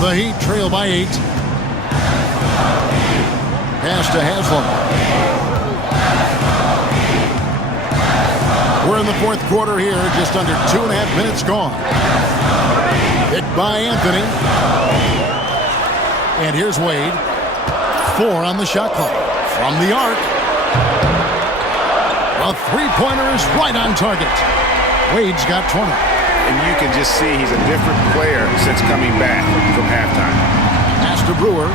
The Heat trail by 8. Pass to Haslam. We're in the fourth quarter here, just under 2.5 minutes gone. Picked by Anthony. And here's Wade. 4 on the shot clock. From the arc. A three-pointer is right on target. Wade's got 20. And you can just see he's a different player since coming back from halftime. Pass to Brewer.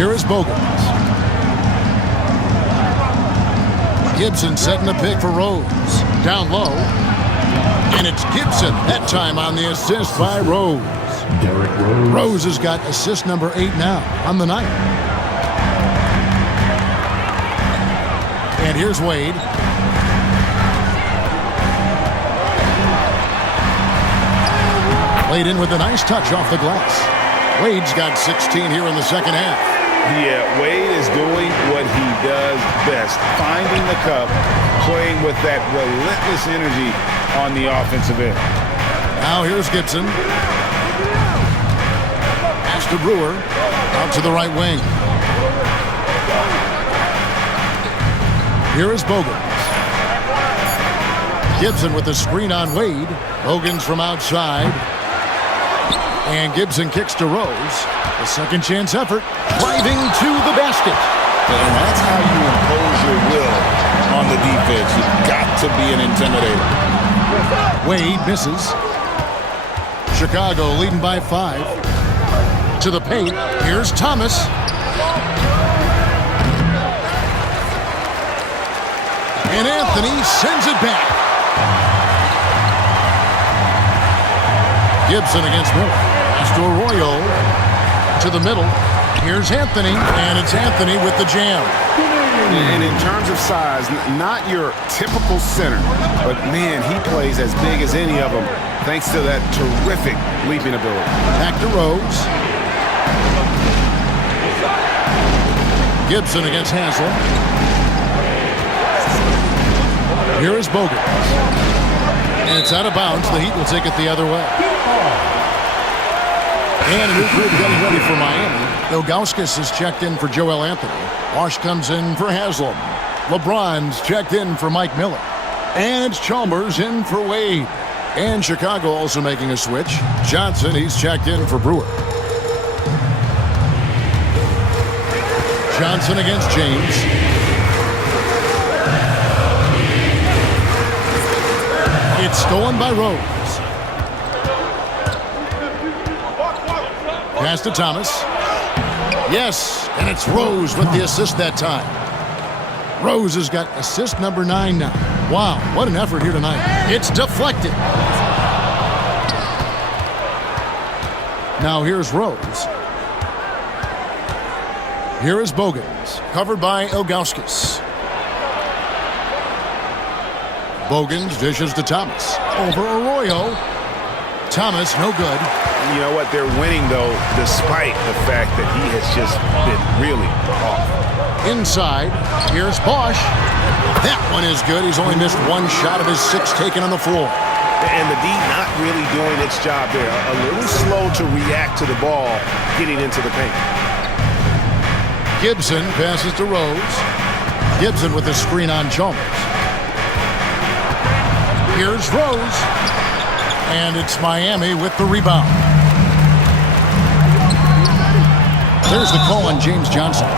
Here is Bogans. Gibson setting the pick for Rose. Down low. And it's Gibson, that time on the assist by Rose. Rose has got assist number 8 now on the night. And here's Wade. Played in with a nice touch off the glass. Wade's got 16 here in the second half. Yeah, Wade is doing what he does best, finding the cup, playing with that relentless energy on the offensive end. Now here's Gibson. Pass to Brewer. Out to the right wing. Here is Bogans. Gibson with the screen on Wade. Bogans from outside. And Gibson kicks to Rose. A second chance effort. Driving to the basket. And that's how you impose your will on the defense. You've got to be an intimidator. Wade misses. Chicago leading by 5. To the paint. Here's Thomas. And Anthony sends it back. Gibson against Miller. Pass to Arroyo. To the middle. Here's Anthony. And it's Anthony with the jam. And in terms of size, not your typical center, but man, he plays as big as any of them thanks to that terrific leaping ability. Back to Rose. Gibson against Hansel. Here is Bogans. And it's out of bounds. The Heat will take it the other way. And a new group getting ready for Miami. Ilgauskas is checked in for Joel Anthony. Bosch comes in for Haslam. LeBron's checked in for Mike Miller. And Chalmers in for Wade. And Chicago also making a switch. Johnson, he's checked in for Brewer. Johnson against James. It's stolen by Rose. Pass to Thomas. Yes, and it's Rose with the assist that time. Rose has got assist number 9 now. Wow, what an effort here tonight. It's deflected. Now here's Rose. Here is Bogans, covered by Ilgauskas. Bogans dishes to Thomas. Over Arroyo. Thomas, no good. You know what? They're winning, though, despite the fact that he has just been really off. Inside, here's Bosch. That one is good. He's only missed 1 shot of his 6 taken on the floor. And the D not really doing its job there. A little slow to react to the ball getting into the paint. Gibson passes to Rose. Gibson with the screen on Chalmers. Here's Rose. And it's Miami with the rebound. There's the call on James Johnson.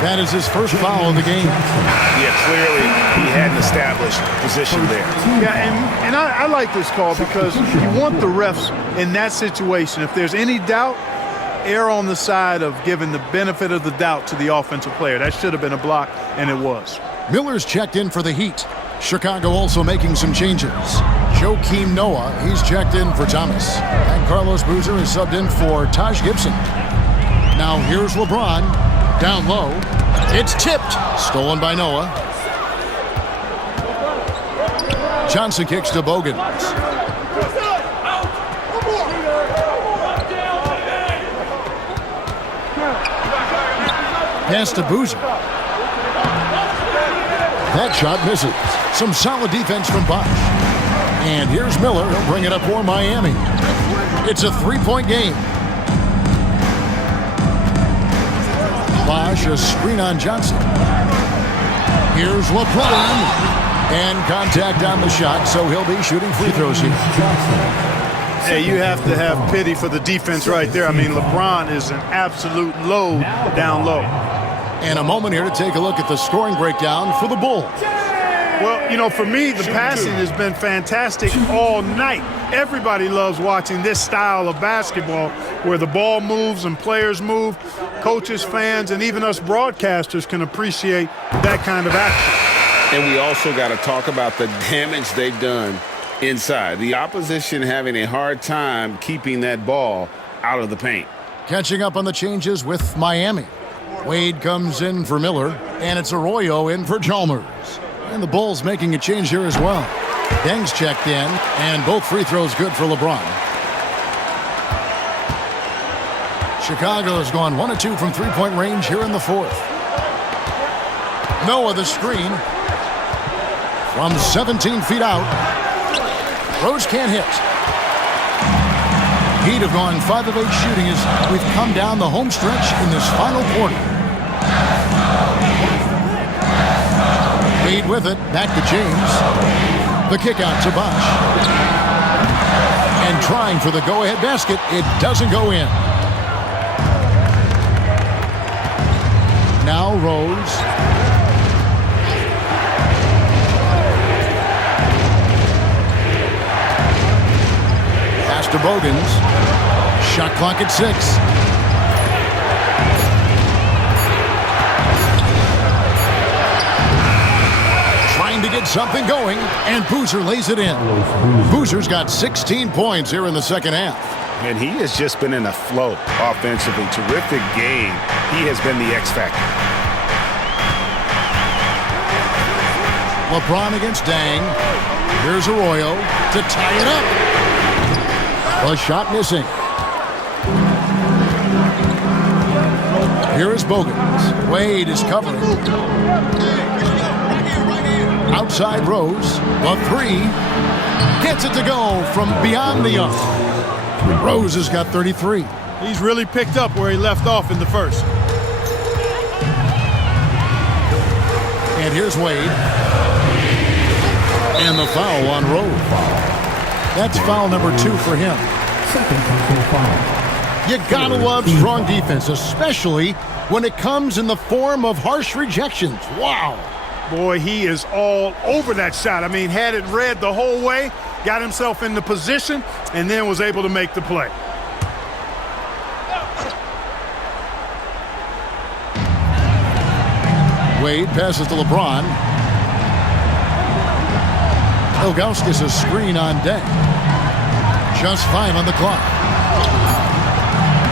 That is his first foul of the game. Yeah, clearly he had an established position there. Yeah, and I like this call because you want the refs in that situation. If there's any doubt, err on the side of giving the benefit of the doubt to the offensive player. That should have been a block, and it was. Miller's checked in for the Heat. Chicago also making some changes. Joakim Noah, he's checked in for Thomas. And Carlos Boozer is subbed in for Taj Gibson. Now here's LeBron. Down low. It's tipped. Stolen by Noah. Johnson kicks to Bogans. Pass to Boozer. That shot misses. Some solid defense from Bosch. And here's Miller. He'll bring it up for Miami. It's a 3-point game. Bosch, a screen on Johnson. Here's LeBron. And contact on the shot, so he'll be shooting free throws here. Hey, you have to have pity for the defense right there. I mean, LeBron is an absolute load down low. And a moment here to take a look at the scoring breakdown for the Bulls. Well, you know, for me, the passing has been fantastic all night. Everybody loves watching this style of basketball where the ball moves and players move. Coaches, fans, and even us broadcasters can appreciate that kind of action. And we also got to talk about the damage they've done inside. The opposition having a hard time keeping that ball out of the paint. Catching up on the changes with Miami. Wade comes in for Miller, and it's Arroyo in for Chalmers. And the Bulls making a change here as well. Deng's checked in, and both free throws good for LeBron. Chicago's gone 1 of 2 from three-point range here in the fourth. Noah the screen. From 17 feet out. Rose can't hit. Heat have gone 5 of 8 shooting as we've come down the home stretch in this final quarter. Wade with it, back to James. The kick out to Bosh. And trying for the go-ahead basket, it doesn't go in. Now Rose. Pass to Bogans. Shot clock at 6. To get something going, and Boozer lays it in. Boozer's got 16 points here in the second half. And he has just been in a flow offensively. Terrific game. He has been the X factor. LeBron against Deng. Here's Arroyo to tie it up. A shot missing. Here is Bogans. Wade is covering. Outside Rose, a 3, gets it to go from beyond the arc. Rose has got 33. He's really picked up where he left off in the first. And here's Wade. And the foul on Rose. That's foul number 2 for him. You gotta love strong defense, especially when it comes in the form of harsh rejections. Wow. Boy, he is all over that shot. I mean, had it read the whole way, got himself in the position, and then was able to make the play. Wade passes to LeBron. Ilgauskas a screen on deck. Just 5 on the clock.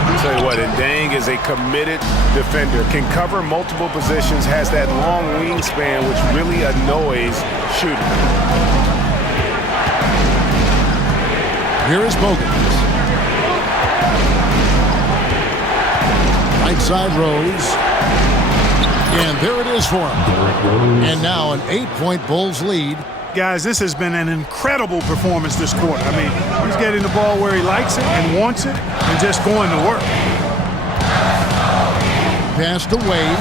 I'll tell you what, and Deng is a committed defender. Can cover multiple positions, has that long wingspan, which really annoys shooting. Here is Bogans. Right side Rose. And there it is for him. And now an 8-point Bulls lead. Guys, this has been an incredible performance this quarter. I mean, he's getting the ball where he likes it and wants it and just going to work. Pass to Wade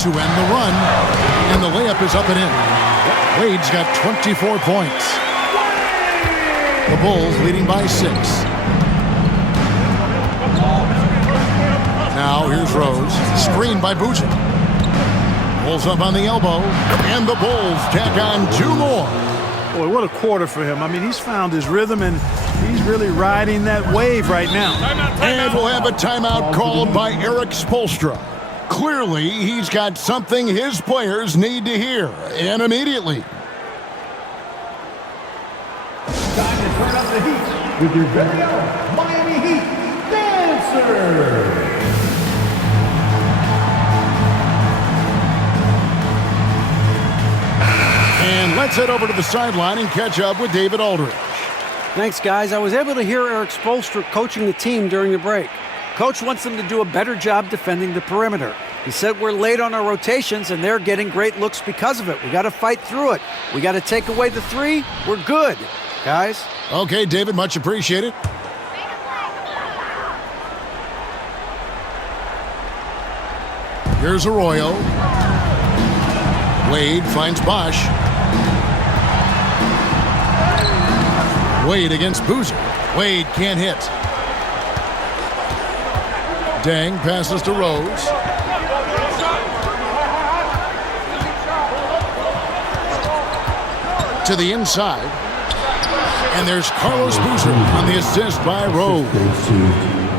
to end the run. And the layup is up and in. Wade's got 24 points. The Bulls leading by 6. Now here's Rose. Screened by Boozer. Pulls up on the elbow, and the Bulls tack on 2 more. Boy, what a quarter for him. I mean, he's found his rhythm, and he's really riding that wave right now. And we'll have a timeout called by Eric Spoelstra. Clearly, he's got something his players need to hear, and immediately. Time to turn up the heat with your very own Miami Heat Dancer. And let's head over to the sideline and catch up with David Aldridge. Thanks, guys. I was able to hear Eric Spoelstra coaching the team during the break. Coach wants them to do a better job defending the perimeter. He said we're late on our rotations, and they're getting great looks because of it. We got to fight through it. We got to take away the 3. We're good, guys. Okay, David, much appreciated. Here's Arroyo. Wade finds Bosch. Wade against Boozer. Wade can't hit. Dang passes to Rose. To the inside. And there's Carlos Boozer on the assist by Rose.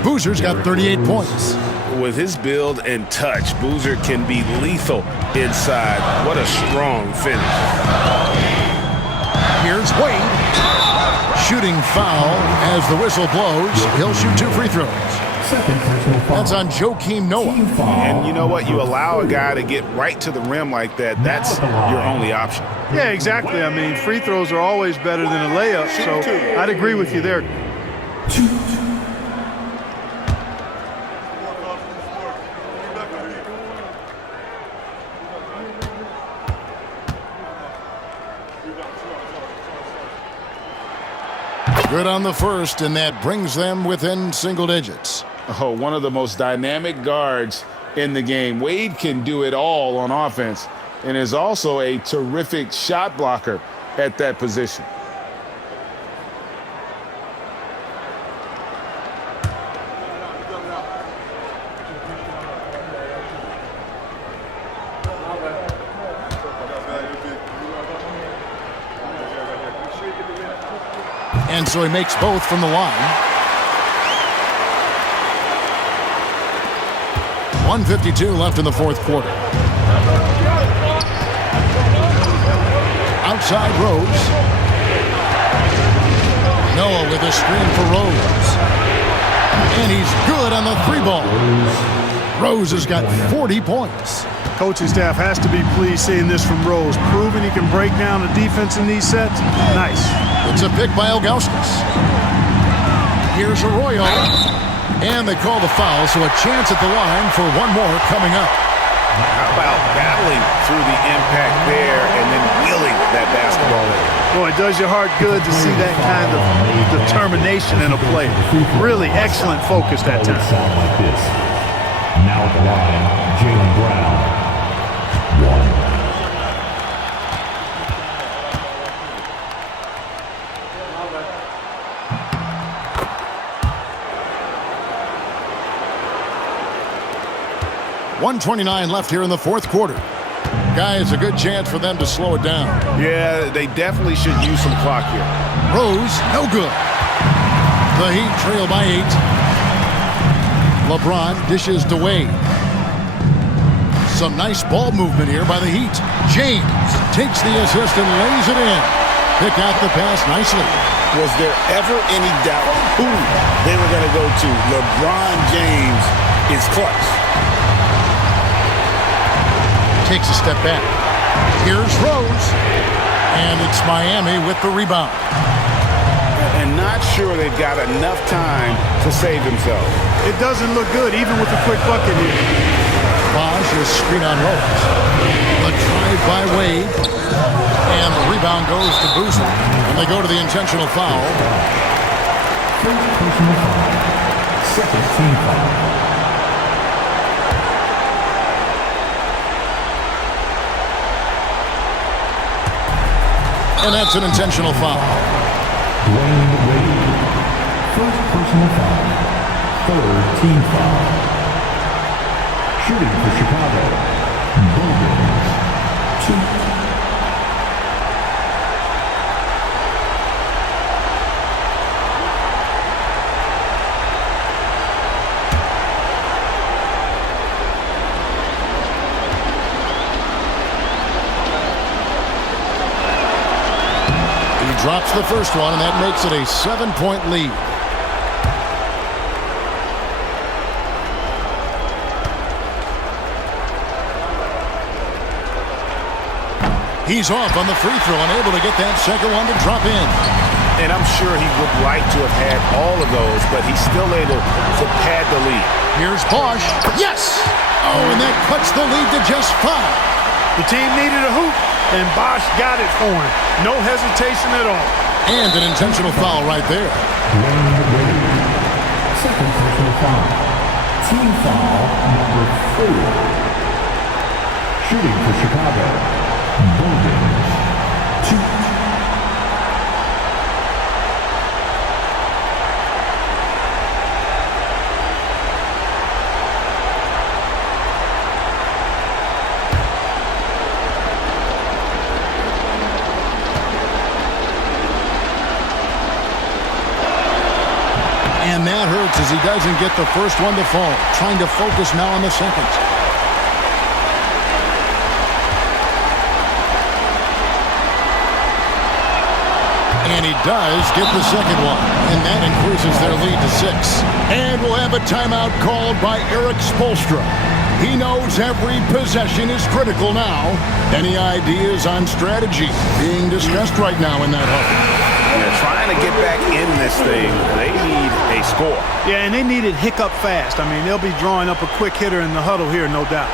Boozer's got 38 points. With his build and touch, Boozer can be lethal inside. What a strong finish. Here's Wade. Shooting foul as the whistle blows. He'll shoot 2 free throws. That's on Joakim Noah. And you know what? You allow a guy to get right to the rim like that, that's your only option. Yeah, exactly. I mean, free throws are always better than a layup, so I'd agree with you there. Good on the first, and that brings them within single digits. Oh, one of the most dynamic guards in the game. Wade can do it all on offense and is also a terrific shot blocker at that position. And so he makes both from the line. 1:52 left in the fourth quarter. Outside Rose. Noah with a screen for Rose. And he's good on the 3-ball. Rose has got 40 points. Coaching staff has to be pleased seeing this from Rose. Proving he can break down the defense in these sets. Nice. It's a pick by Ilgauskas. Here's Arroyo. And they call the foul, so a chance at the line for one more coming up. How about battling through the impact there and then wheeling that basketball in? Boy, it does your heart good to see that kind of determination in a play. Really excellent focus that time. Like this. Now at the line, Jaylen Brown. 1. .129 left here in the fourth quarter. Guys, a good chance for them to slow it down. Yeah, they definitely should use some clock here. Rose, no good. The Heat trail by 8. LeBron dishes to Wade. Some nice ball movement here by the Heat. James takes the assist and lays it in. Pick out the pass nicely. Was there ever any doubt who they were going to go to? LeBron James is clutch. Takes a step back. Here's Rose. And it's Miami with the rebound. And not sure they've got enough time to save themselves. It doesn't look good, even with the quick bucket here. Bosch is screen on Rose. The drive by Wade. And the rebound goes to Boozer. And they go to the intentional foul. First personal foul. Second team foul. And that's an intentional foul. Dwayne Wade. First personal foul. Third team foul. Shooting for Chicago. Bulls. 2. Drops the first one, and that makes it a 7-point lead. He's off on the free throw, unable to get that second one to drop in. And I'm sure he would like to have had all of those, but he's still able to pad the lead. Here's Bosch. Yes! Oh, and that cuts the lead to just 5. The team needed a hoop, and Bosch got it for him. No hesitation at all. And an intentional foul right there. Second personal foul. Team foul number 4. Shooting for Chicago. And that hurts as he doesn't get the first one to fall. Trying to focus now on the second. And he does get the second one. And that increases their lead to 6. And we'll have a timeout called by Eric Spoelstra. He knows every possession is critical now. Any ideas on strategy being discussed right now in that huddle? They're trying to get back in this thing. They need a score. Yeah, and they need it hiccup fast. I mean, they'll be drawing up a quick hitter in the huddle here, no doubt.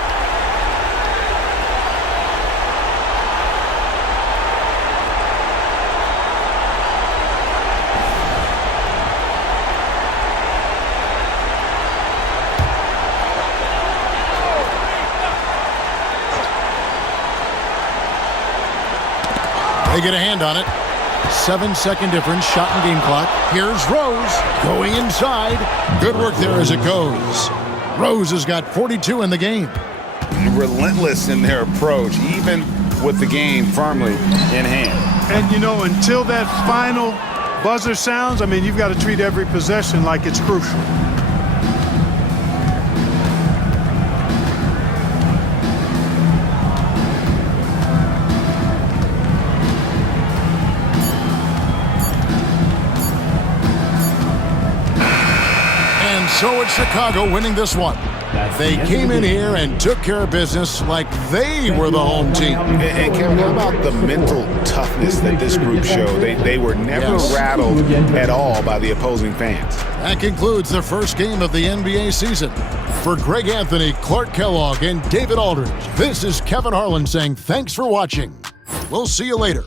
They get a hand on it. 7-second difference, shot and game clock. Here's Rose going inside. Good work there as it goes. Rose has got 42 in the game. Relentless in their approach, even with the game firmly in hand. And, you know, until that final buzzer sounds, I mean, you've got to treat every possession like it's crucial. So it's Chicago winning this one. They came in here and took care of business like they were the home team. And Kevin, how about the mental toughness that this group showed? They were never rattled at all by the opposing fans. That concludes the first game of the NBA season. For Greg Anthony, Clark Kellogg, and David Aldridge, this is Kevin Harlan saying thanks for watching. We'll see you later.